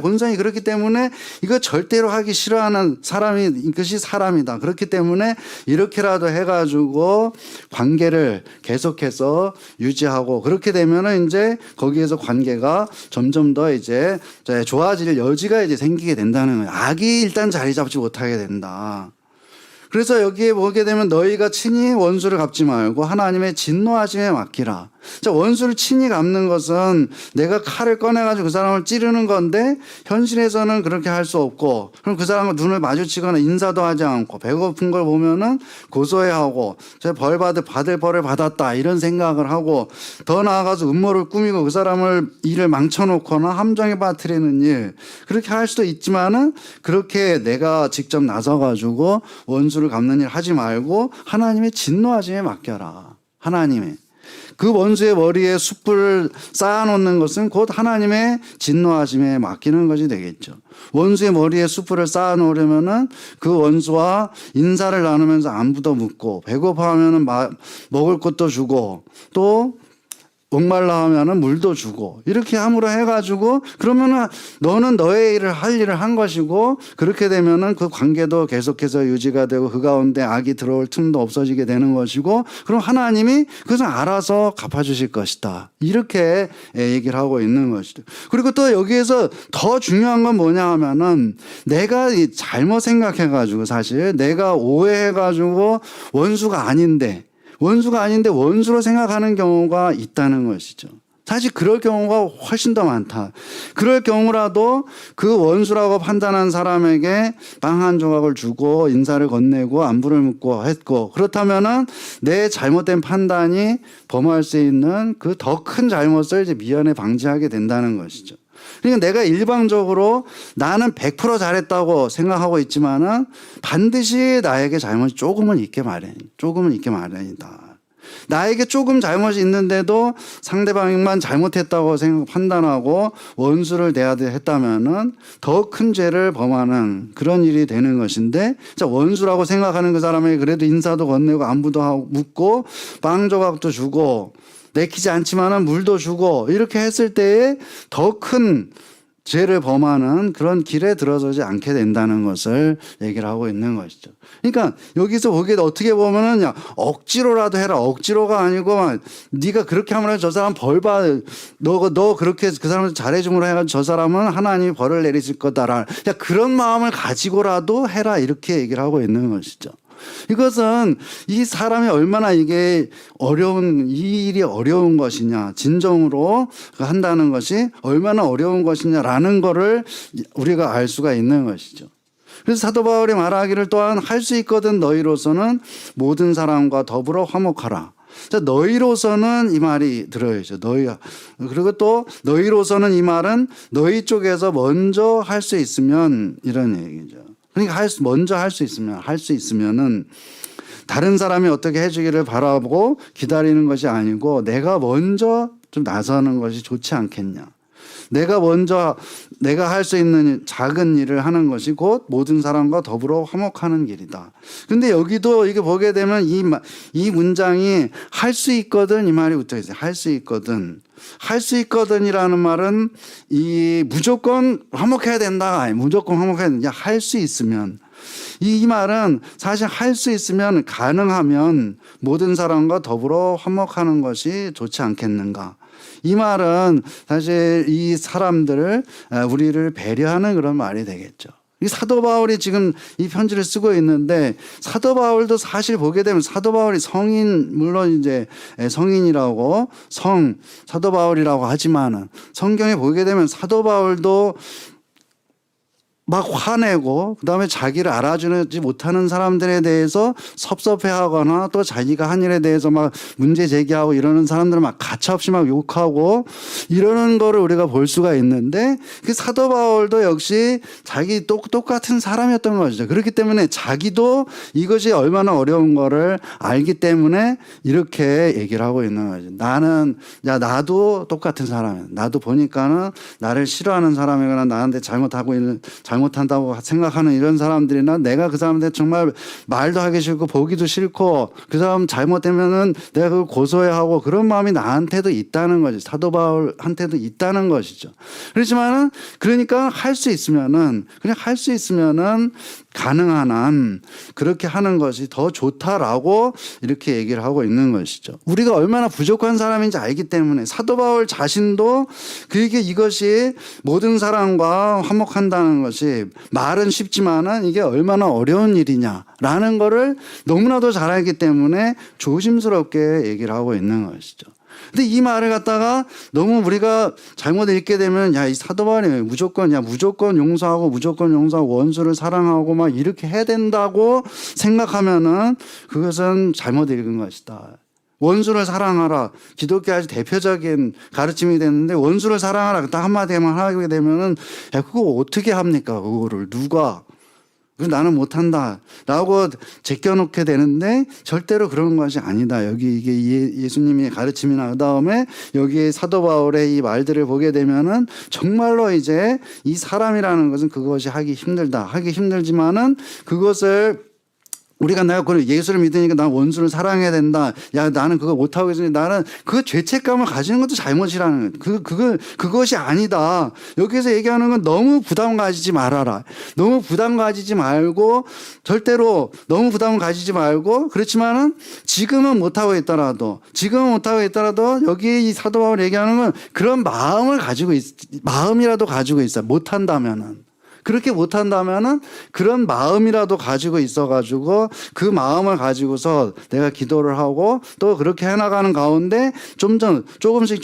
본성이 그렇기 때문에 이거 절대로 하기 싫어하는 사람이 이것이 사람이다. 그렇기 때문에 이렇게라도 해가지고 관계를 계속해서 유지하고 그렇게 되면은 이제 거기에서 관계가 점점 더 이제 좋아질 여지가 이제 생기게 된다는 거예요. 악이 일단 자리 잡지 못하게 된다. 그래서 여기에 보게 되면 너희가 친히 원수를 갚지 말고 하나님의 진노하심에 맡기라. 자, 원수를 친히 갚는 것은 내가 칼을 꺼내가지고 그 사람을 찌르는 건데 현실에서는 그렇게 할 수 없고 그럼 그 사람과 눈을 마주치거나 인사도 하지 않고 배고픈 걸 보면은 고소해하고 받을 벌을 받았다 이런 생각을 하고 더 나아가서 음모를 꾸미고 그 사람을 일을 망쳐놓거나 함정에 빠뜨리는 일 그렇게 할 수도 있지만은 그렇게 내가 직접 나서가지고 원수를 갚는 일 하지 말고 하나님의 진노하심에 맡겨라. 하나님의 그 원수의 머리에 숯불을 쌓아놓는 것은 곧 하나님의 진노하심에 맡기는 것이 되겠죠. 원수의 머리에 숯불을 쌓아놓으려면은 그 원수와 인사를 나누면서 안부도 묻고 배고파하면은 먹을 것도 주고 또 목말라 하면은 물도 주고 이렇게 함으로 해가지고 그러면은 너는 너의 일을 할 일을 한 것이고 그렇게 되면은 그 관계도 계속해서 유지가 되고 그 가운데 악이 들어올 틈도 없어지게 되는 것이고 그럼 하나님이 그것을 알아서 갚아주실 것이다. 이렇게 얘기를 하고 있는 것이죠. 그리고 또 여기에서 더 중요한 건 뭐냐 하면은 내가 잘못 생각해가지고 사실 내가 오해해가지고 원수가 아닌데 원수로 생각하는 경우가 있다는 것이죠. 사실 그럴 경우가 훨씬 더 많다. 그럴 경우라도 그 원수라고 판단한 사람에게 빵 한 조각을 주고 인사를 건네고 안부를 묻고 했고 그렇다면은 내 잘못된 판단이 범할 수 있는 그 더 큰 잘못을 이제 미연에 방지하게 된다는 것이죠. 그러니까 내가 일방적으로 나는 100% 잘했다고 생각하고 있지만은 반드시 나에게 잘못이 조금은 있게 마련이다. 나에게 조금 잘못이 있는데도 상대방만 잘못했다고 판단하고 원수를 대하했다면은 더 큰 죄를 범하는 그런 일이 되는 것인데, 자, 원수라고 생각하는 그 사람에게 그래도 인사도 건네고 안부도 하고 묻고 빵 조각도 주고 내키지 않지만은 물도 주고 이렇게 했을 때에 더 큰 죄를 범하는 그런 길에 들어서지 않게 된다는 것을 얘기를 하고 있는 것이죠. 그러니까 여기서 보기에 어떻게 보면은 야, 억지로라도 해라. 억지로가 아니고 네가 그렇게 하면 저 사람 벌 받. 너 그렇게 그 사람을 잘해줌으로 해가지고 저 사람은 하나님이 벌을 내리실 거다라. 야, 그런 마음을 가지고라도 해라. 이렇게 얘기를 하고 있는 것이죠. 이것은 이 사람이 얼마나 이게 이 일이 어려운 것이냐, 진정으로 한다는 것이 얼마나 어려운 것이냐라는 거를 우리가 알 수가 있는 것이죠. 그래서 사도 바울이 말하기를 또한 할 수 있거든 너희로서는 모든 사람과 더불어 화목하라. 자, 너희로서는 이 말이 들어야죠. 그리고 또 너희로서는 이 말은 너희 쪽에서 먼저 할 수 있으면 이런 얘기죠. 그러니까 먼저 할 수 있으면은 다른 사람이 어떻게 해주기를 바라보고 기다리는 것이 아니고 내가 먼저 좀 나서는 것이 좋지 않겠냐. 내가 할 수 있는 작은 일을 하는 것이 곧 모든 사람과 더불어 화목하는 길이다. 근데 여기도 이게 보게 되면 이 문장이 할 수 있거든 이 말이 붙어 있어요. 할 수 있거든. 할 수 있거든이라는 말은 이 무조건 화목해야 된다. 무조건 화목해야 된다. 할 수 있으면. 이 말은 사실 할 수 있으면 가능하면 모든 사람과 더불어 화목하는 것이 좋지 않겠는가. 이 말은 사실 이 사람들을 우리를 배려하는 그런 말이 되겠죠. 이 사도 바울이 지금 이 편지를 쓰고 있는데 사도 바울도 사실 보게 되면 사도 바울이 물론 이제 성인이라고 사도 바울이라고 하지만은 성경에 보게 되면 사도 바울도 막 화내고 그다음에 자기를 알아주지 못하는 사람들에 대해서 섭섭해하거나 또 자기가 한 일에 대해서 막 문제 제기하고 이러는 사람들을 막 가차없이 막 욕하고 이러는 거를 우리가 볼 수가 있는데 그 사도 바울도 역시 자기 똑같은 사람이었던 것이죠. 그렇기 때문에 자기도 이것이 얼마나 어려운 거를 알기 때문에 이렇게 얘기를 하고 있는 거죠. 나도 똑같은 사람이야. 나도 보니까는 나를 싫어하는 사람이거나 나한테 잘못한다고 생각하는 이런 사람들이나 내가 그 사람한테 정말 말도 하기 싫고 보기도 싫고 그 사람 잘못되면은 내가 그걸 고소해야 하고 그런 마음이 나한테도 있다는 거지. 사도 바울한테도 있다는 것이죠. 그렇지만은 그러니까 할 수 있으면은 가능한 한 그렇게 하는 것이 더 좋다라고 이렇게 얘기를 하고 있는 것이죠. 우리가 얼마나 부족한 사람인지 알기 때문에 사도 바울 자신도 이것이 모든 사람과 화목한다는 것이 말은 쉽지만은 이게 얼마나 어려운 일이냐라는 거를 너무나도 잘 알기 때문에 조심스럽게 얘기를 하고 있는 것이죠. 근데 이 말을 갖다가 너무 우리가 잘못 읽게 되면 이 사도 바울이 무조건 용서하고 원수를 사랑하고 막 이렇게 해야 된다고 생각하면은 그것은 잘못 읽은 것이다. 원수를 사랑하라. 기독교 아주 대표적인 가르침이 됐는데 원수를 사랑하라. 딱 한마디만 하게 되면은 그거 어떻게 합니까? 그거를 누가 나는 못한다 라고 제껴놓게 되는데 절대로 그런 것이 아니다. 여기 이게 예수님의 가르침이나 그다음에 여기 사도 바울의 이 말들을 보게 되면은 정말로 이제 이 사람이라는 것은 그것이 하기 힘들지만은 그것을 우리가 내가 그 예수를 믿으니까 난 원수를 사랑해야 된다. 야, 나는 그거 못하고 있으니 나는 그 죄책감을 가지는 것도 잘못이라는 거예요. 그것이 아니다. 여기서 얘기하는 건 너무 부담 가지지 말아라. 너무 부담 가지지 말고 절대로 너무 부담을 가지지 말고 그렇지만은 지금은 못하고 있더라도 여기 이 사도 바울 얘기하는 건 그런 마음이라도 가지고 있어. 못한다면은. 그렇게 못한다면은 그런 마음이라도 가지고 있어가지고 그 마음을 가지고서 내가 기도를 하고 또 그렇게 해나가는 가운데 조금씩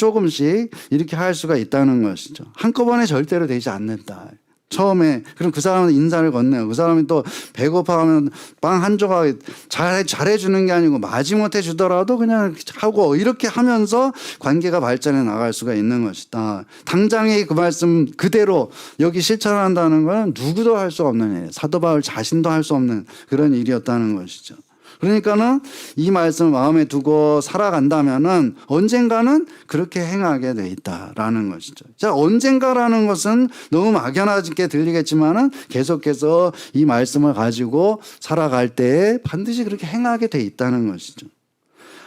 이렇게 할 수가 있다는 것이죠. 한꺼번에 절대로 되지 않는다. 처음에 그럼 그 사람은 인사를 건네요. 그 사람이 또 배고파하면 빵 한 조각 잘해주는 게 아니고 마지못해 주더라도 그냥 하고 이렇게 하면서 관계가 발전해 나갈 수가 있는 것이다. 당장의 그 말씀 그대로 여기 실천한다는 건 누구도 할 수 없는 일이에요. 사도 바울 자신도 할 수 없는 그런 일이었다는 것이죠. 그러니까는 이 말씀을 마음에 두고 살아간다면은 언젠가는 그렇게 행하게 돼 있다라는 것이죠. 자, 언젠가라는 것은 너무 막연하게 들리겠지만은 계속해서 이 말씀을 가지고 살아갈 때에 반드시 그렇게 행하게 돼 있다는 것이죠.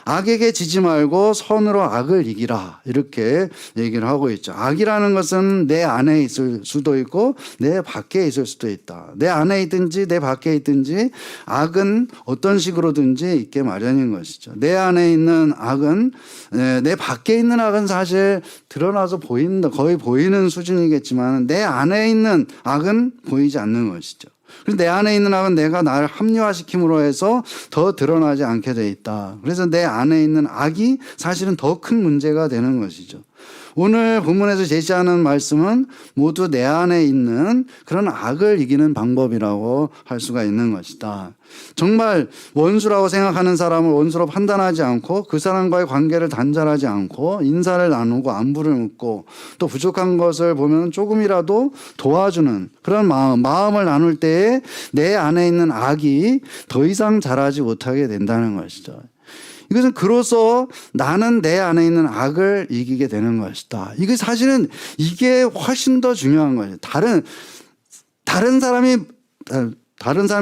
악에게 지지 말고 선으로 악을 이기라 이렇게 얘기를 하고 있죠. 악이라는 것은 내 안에 있을 수도 있고 내 밖에 있을 수도 있다. 내 안에 있든지 내 밖에 있든지 악은 어떤 식으로든지 있게 마련인 것이죠. 내 안에 있는 악은 내 밖에 있는 악은 사실 드러나서 보인다. 거의 보이는 수준이겠지만 내 안에 있는 악은 보이지 않는 것이죠. 그래서 내 안에 있는 악은 내가 나를 합리화시킴으로 해서 더 드러나지 않게 돼 있다. 그래서 내 안에 있는 악이 사실은 더 큰 문제가 되는 것이죠. 오늘 본문에서 제시하는 말씀은 모두 내 안에 있는 그런 악을 이기는 방법이라고 할 수가 있는 것이다. 정말 원수라고 생각하는 사람을 원수로 판단하지 않고 그 사람과의 관계를 단절하지 않고 인사를 나누고 안부를 묻고 또 부족한 것을 보면 조금이라도 도와주는 그런 마음을 나눌 때에 내 안에 있는 악이 더 이상 자라지 못하게 된다는 것이죠. 이것은 그로써 나는 내 안에 있는 악을 이기게 되는 것이다. 이게 사실은 이게 훨씬 더 중요한 거예요. 다른 사람이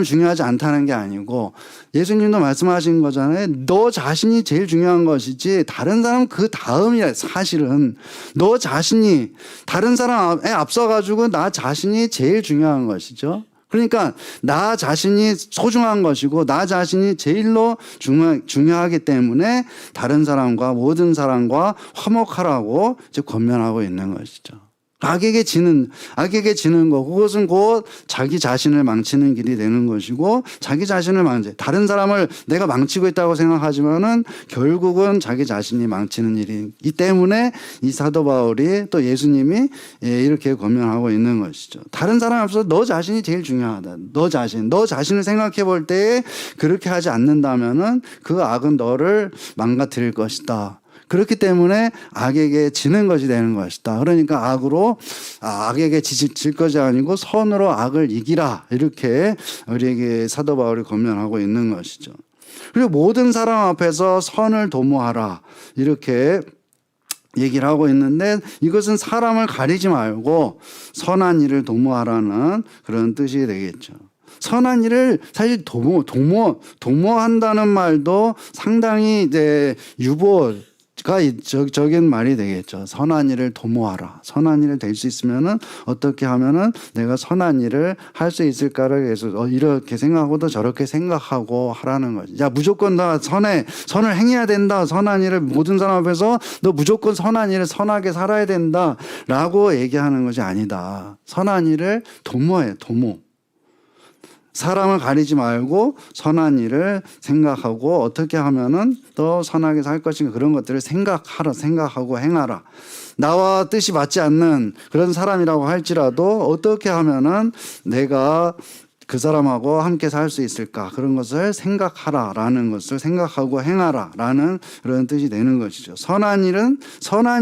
중요하지 않다는 게 아니고 예수님도 말씀하신 거잖아요. 너 자신이 제일 중요한 것이지 다른 사람은 그 다음이야. 사실은 너 자신이 다른 사람에 앞서가지고 나 자신이 제일 중요한 것이죠. 그러니까 나 자신이 소중한 것이고 나 자신이 제일로 중요하기 때문에 다른 사람과 모든 사람과 화목하라고 이제 권면하고 있는 것이죠. 악에게 지는 거 그것은 곧 자기 자신을 망치는 길이 되는 것이고 자기 자신을 다른 사람을 내가 망치고 있다고 생각하지만은 결국은 자기 자신이 망치는 일이기 때문에 이 사도 바울이 또 예수님이 이렇게 권면하고 있는 것이죠. 다른 사람 앞서 너 자신이 제일 중요하다. 너 자신을 생각해 볼 때에 그렇게 하지 않는다면은 그 악은 너를 망가뜨릴 것이다. 그렇기 때문에 악에게 지는 것이 되는 것이다. 그러니까 악에게 질 것이 아니고 선으로 악을 이기라. 이렇게 우리에게 사도 바울이 권면하고 있는 것이죠. 그리고 모든 사람 앞에서 선을 도모하라. 이렇게 얘기를 하고 있는데 이것은 사람을 가리지 말고 선한 일을 도모하라는 그런 뜻이 되겠죠. 선한 일을 사실 도모한다는 말도 상당히 이제 적인 말이 되겠죠. 선한 일을 도모하라. 선한 일을 될 수 있으면은 어떻게 하면은 내가 선한 일을 할 수 있을까를 계속 이렇게 생각하고도 저렇게 생각하고 하라는 거지. 야, 무조건 나 선을 행해야 된다. 선한 일을 모든 사람 앞에서 너 무조건 선한 일을 선하게 살아야 된다라고 얘기하는 것이 아니다. 선한 일을 도모해. 사람을 가리지 말고 선한 일을 생각하고 어떻게 하면은 더 선하게 살 것인가 그런 것들을 생각하고 행하라. 나와 뜻이 맞지 않는 그런 사람이라고 할지라도 어떻게 하면은 내가 그 사람하고 함께 살 수 있을까? 그런 것을 생각하라라는 것을 생각하고 행하라라는 그런 뜻이 되는 것이죠. 선한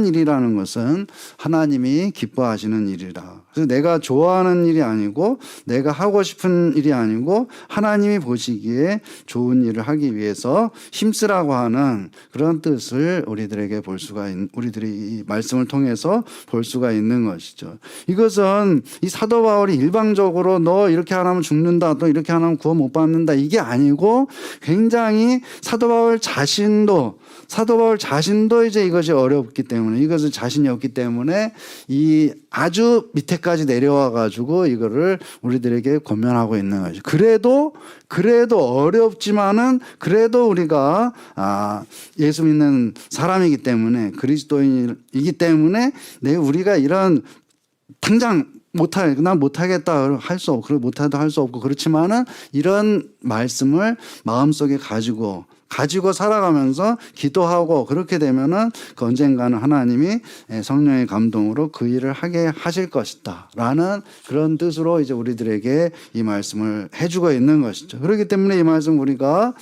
일이라는 것은 하나님이 기뻐하시는 일이라. 그래서 내가 좋아하는 일이 아니고 내가 하고 싶은 일이 아니고 하나님이 보시기에 좋은 일을 하기 위해서 힘쓰라고 하는 그런 뜻을 우리들이 이 말씀을 통해서 볼 수가 있는 것이죠. 이것은 이 사도 바울이 일방적으로 너 이렇게 안 하면 죽는다, 너 이렇게 안 하면 구원 못 받는다, 이게 아니고 굉장히 사도 바울 자신도 이제 이것이 어렵기 때문에, 이것을 자신이 없기 때문에 이 아주 밑에까지 내려와 가지고 이거를 우리들에게 권면하고 있는 거죠. 그래도 어렵지만은 그래도 우리가 예수 믿는 사람이기 때문에, 그리스도인이기 때문에 우리가 이런 당장 난 못하겠다 할 수 없고 못하도 할 수 없고, 그렇지만은 이런 말씀을 마음속에 가지고 살아가면서 기도하고 그렇게 되면은 그 언젠가는 하나님이 성령의 감동으로 그 일을 하게 하실 것이다 라는 그런 뜻으로 이제 우리들에게 이 말씀을 해주고 있는 것이죠. 그렇기 때문에 이 말씀 우리가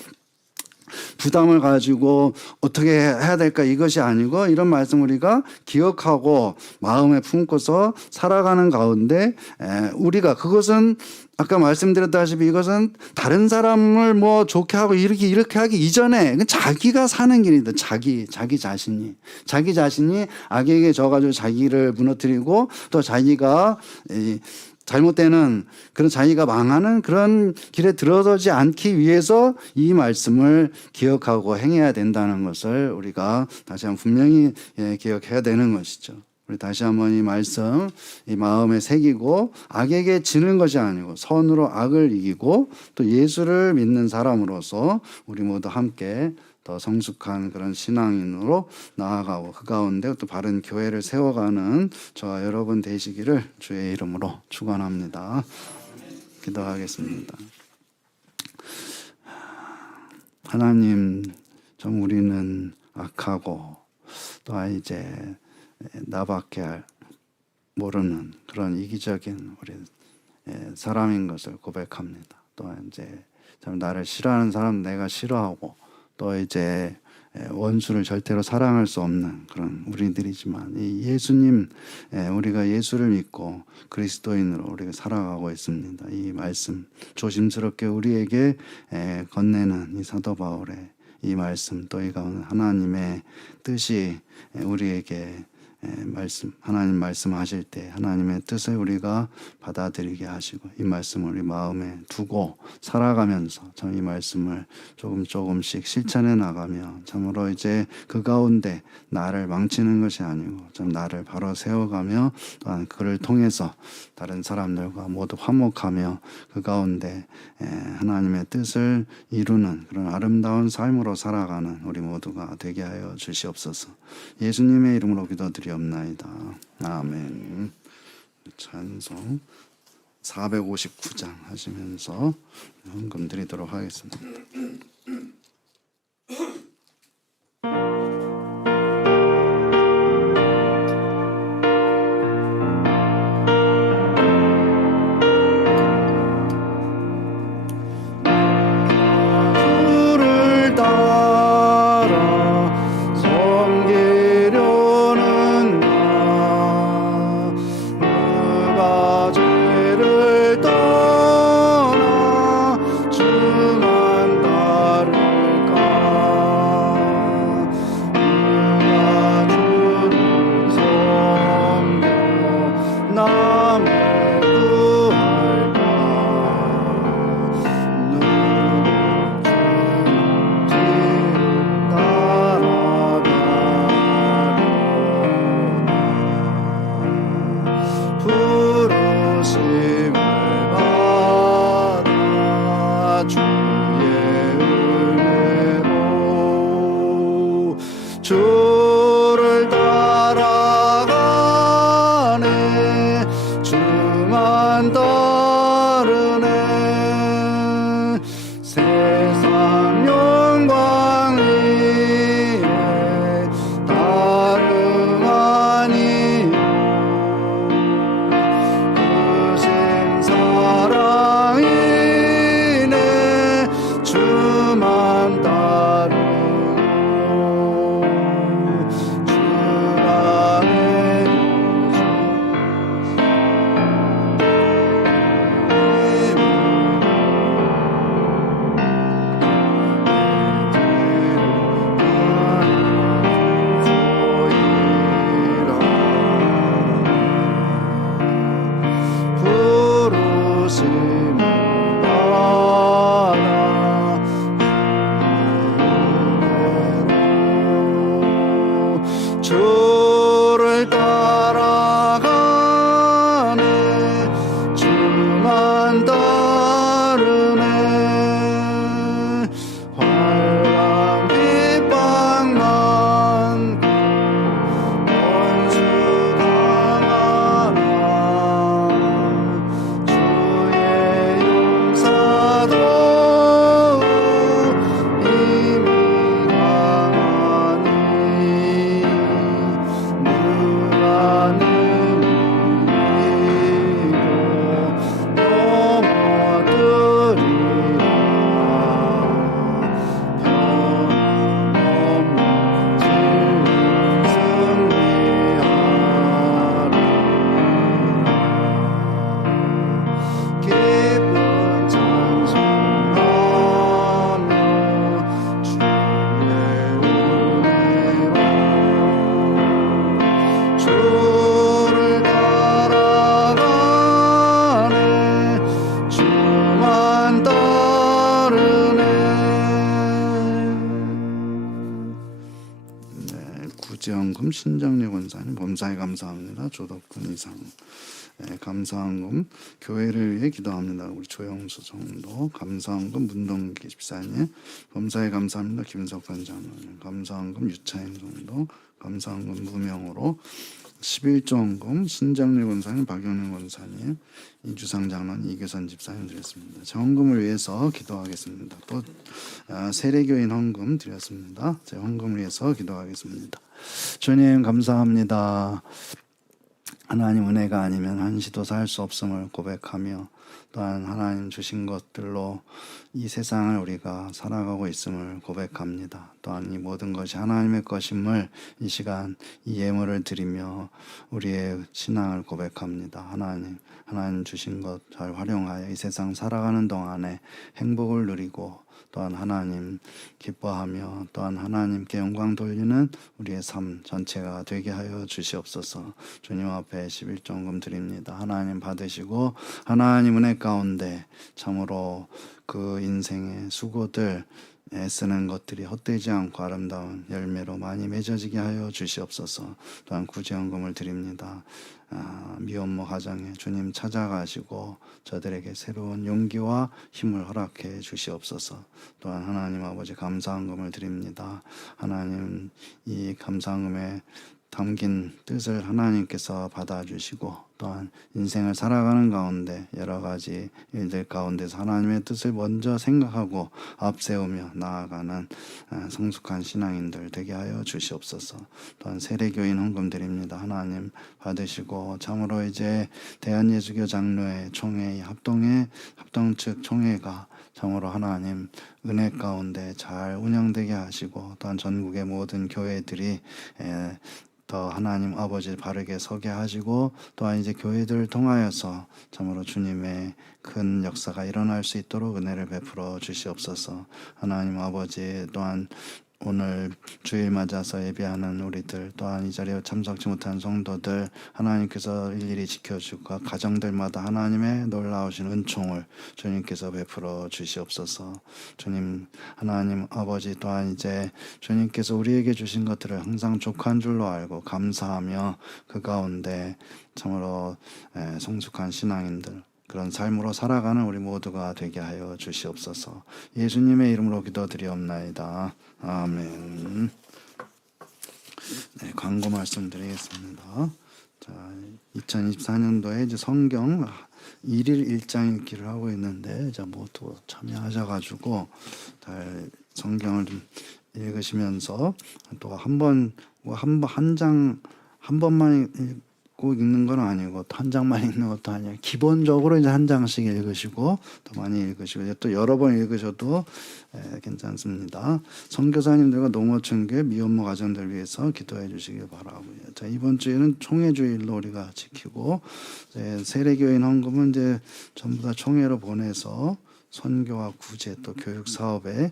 부담을 가지고 어떻게 해야 될까 이것이 아니고, 이런 말씀 우리가 기억하고 마음에 품고서 살아가는 가운데 우리가 그것은 아까 말씀드렸다시피 이것은 다른 사람을 뭐 좋게 하고 이렇게 하기 이전에 자기가 사는 길이다. 자기 자신이 악에게 져가지고 자기를 무너뜨리고 또 자기가 잘못되는 그런 자기가 망하는 그런 길에 들어서지 않기 위해서 이 말씀을 기억하고 행해야 된다는 것을 우리가 다시 한번 분명히 기억해야 되는 것이죠. 우리 다시 한번 이 말씀 이 마음에 새기고, 악에게 지는 것이 아니고 선으로 악을 이기고 또 예수를 믿는 사람으로서 우리 모두 함께 더 성숙한 그런 신앙인으로 나아가고 그 가운데 또 바른 교회를 세워가는 저와 여러분 되시기를 주의 이름으로 축원합니다. 기도하겠습니다. 하나님, 좀 우리는 악하고 또 이제 나밖에 모르는 그런 이기적인 우리 사람인 것을 고백합니다. 또 이제 참 나를 싫어하는 사람 내가 싫어하고 또 이제 원수를 절대로 사랑할 수 없는 그런 우리들이지만, 이 예수님, 우리가 예수를 믿고 그리스도인으로 우리가 살아가고 있습니다. 이 말씀 조심스럽게 우리에게 건네는 이 사도 바울의 이 말씀, 또 이 가운데 하나님의 뜻이 우리에게 하나님 말씀하실 때 하나님의 뜻을 우리가 받아들이게 하시고, 이 말씀을 우리 마음에 두고 살아가면서 참 이 말씀을 조금씩 실천해 나가며 참으로 이제 그 가운데 나를 망치는 것이 아니고 참 나를 바로 세워가며, 또한 그를 통해서 다른 사람들과 모두 화목하며 그 가운데 하나님의 뜻을 이루는 그런 아름다운 삶으로 살아가는 우리 모두가 되게 하여 주시옵소서. 예수님의 이름으로 기도드리옵나이다. 아멘. 찬송 459장 하시면서 헌금 드리도록 하겠습니다. 주를 따라가네 주만 따르네 세상 영광 위에 다름 아니요 크신 사랑이 신정리 권사님 범사에 감사합니다. 조덕근 이상 감사헌금 교회를 위해 기도합니다. 우리 조영수 성도 감사헌금 문동기 집사님 범사에 감사합니다. 김석환 장로님 감사헌금 유차인 성도 감사헌금 무명으로 11조헌금 신정리 권사님 박영림 권사님 이주상 장로님 이규선 집사님 드렸습니다. 제 헌금을 위해서 기도하겠습니다. 또 세례교인 헌금 드렸습니다. 제 헌금을 위해서 기도하겠습니다. 주님 감사합니다. 하나님 은혜가 아니면 한시도 살 수 없음을 고백하며 또한 하나님 주신 것들로 이 세상을 우리가 살아가고 있음을 고백합니다. 또한 이 모든 것이 하나님의 것임을 이 시간 이 예물을 드리며 우리의 신앙을 고백합니다. 하나님 주신 것 잘 활용하여 이 세상 살아가는 동안에 행복을 누리고 또한 하나님 기뻐하며 또한 하나님께 영광 돌리는 우리의 삶 전체가 되게 하여 주시옵소서. 주님 앞에 11조헌금 드립니다. 하나님 받으시고 하나님 은혜 가운데 참으로 그 인생의 수고들 애쓰는 것들이 헛되지 않고 아름다운 열매로 많이 맺어지게 하여 주시옵소서. 또한 구제헌금을 드립니다. 미혼모 가정에 주님 찾아가시고 저들에게 새로운 용기와 힘을 허락해 주시옵소서. 또한 하나님 아버지 감사헌금을 드립니다. 하나님 이 감사헌금에 담긴 뜻을 하나님께서 받아주시고 또한 인생을 살아가는 가운데 여러 가지 일들 가운데서 하나님의 뜻을 먼저 생각하고 앞세우며 나아가는 성숙한 신앙인들 되게 하여 주시옵소서. 또한 세례교인 헌금 드립니다. 하나님 받으시고 참으로 이제 대한예수교 장로회 총회 합동 측 총회가 참으로 하나님 은혜 가운데 잘 운영되게 하시고 또한 전국의 모든 교회들이 더 하나님 아버지 바르게 서게 하시고 또한 이제 교회들을 통하여서 참으로 주님의 큰 역사가 일어날 수 있도록 은혜를 베풀어 주시옵소서. 하나님 아버지 또한 오늘 주일 맞아서 예배하는 우리들 또한 이 자리에 참석치 못한 성도들 하나님께서 일일이 지켜주고 가정들마다 하나님의 놀라우신 은총을 주님께서 베풀어 주시옵소서. 주님 하나님 아버지 또한 이제 주님께서 우리에게 주신 것들을 항상 족한 줄로 알고 감사하며 그 가운데 참으로 성숙한 신앙인들 그런 삶으로 살아가는 우리 모두가 되게 하여 주시옵소서. 예수님의 이름으로 기도드리옵나이다. 아멘. 네, 광고 말씀드리겠습니다. 자, 2024년도에 이제 성경 1일 1장 읽기를 하고 있는데 이제 모두 참여하셔가지고 잘 성경을 좀 읽으시면서 또 한 번만 읽고 읽는 건 아니고 한 장만 읽는 것도 아니에요. 기본적으로 이제 한 장씩 읽으시고 또 많이 읽으시고 또 여러 번 읽으셔도 괜찮습니다. 선교사님들과 농어촌교회 미혼모 가정들 위해서 기도해 주시길 바라고요. 자, 이번 주에는 총회주일로 우리가 지키고 세례교인 헌금은 이제 전부 다 총회로 보내서 선교와 구제 또 교육 사업에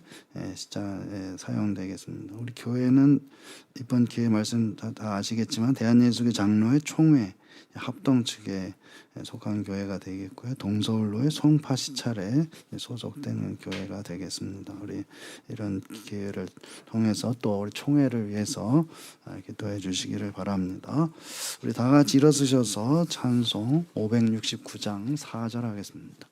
사용되겠습니다. 우리 교회는 이번 기회 말씀 다 아시겠지만 대한예수교 장로회 총회 합동 측에 속한 교회가 되겠고요. 동서울로의 송파 시찰에 소속되는 교회가 되겠습니다. 우리 이런 기회를 통해서 또 우리 총회를 위해서 기도해 주시기를 바랍니다. 우리 다 같이 일어서셔서 찬송 569장 4절 하겠습니다.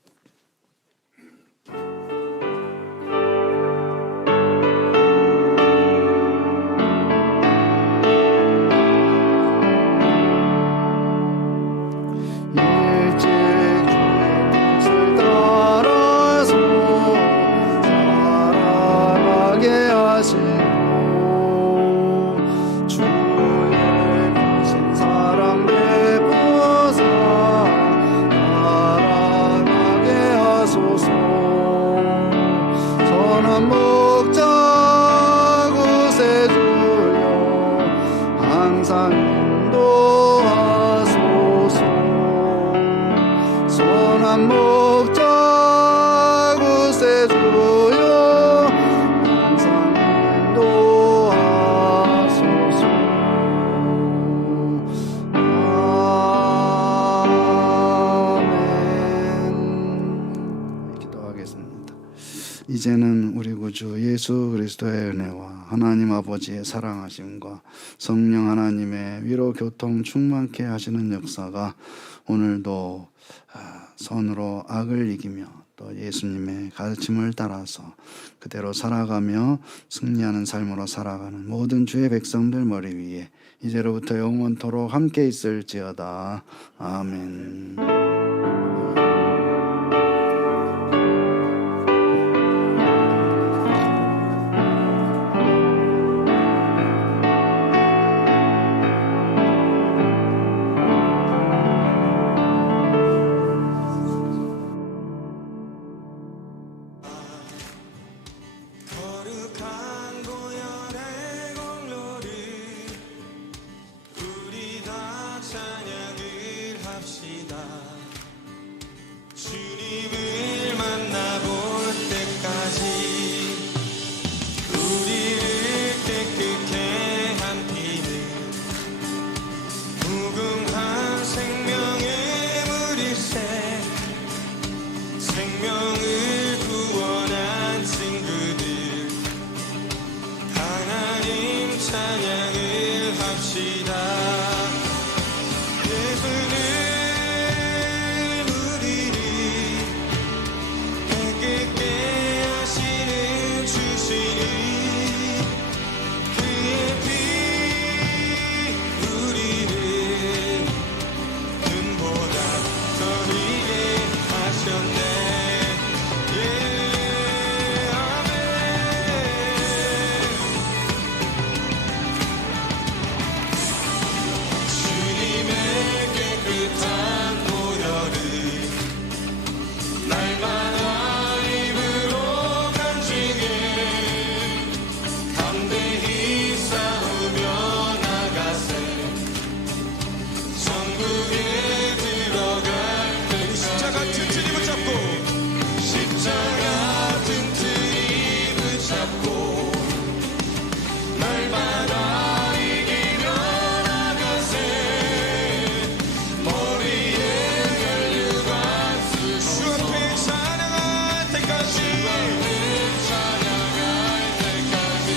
이제는 우리 구주 예수 그리스도의 은혜와 하나님 아버지의 사랑하심과 성령 하나님의 위로 교통 충만케 하시는 역사가 오늘도 선으로 악을 이기며 또 예수님의 가르침을 따라서 그대로 살아가며 승리하는 삶으로 살아가는 모든 주의 백성들 머리 위에 이제로부터 영원토록 함께 있을지어다. 아멘. 거룩한 고열의 공로를 우리 다 찬양을 합시다.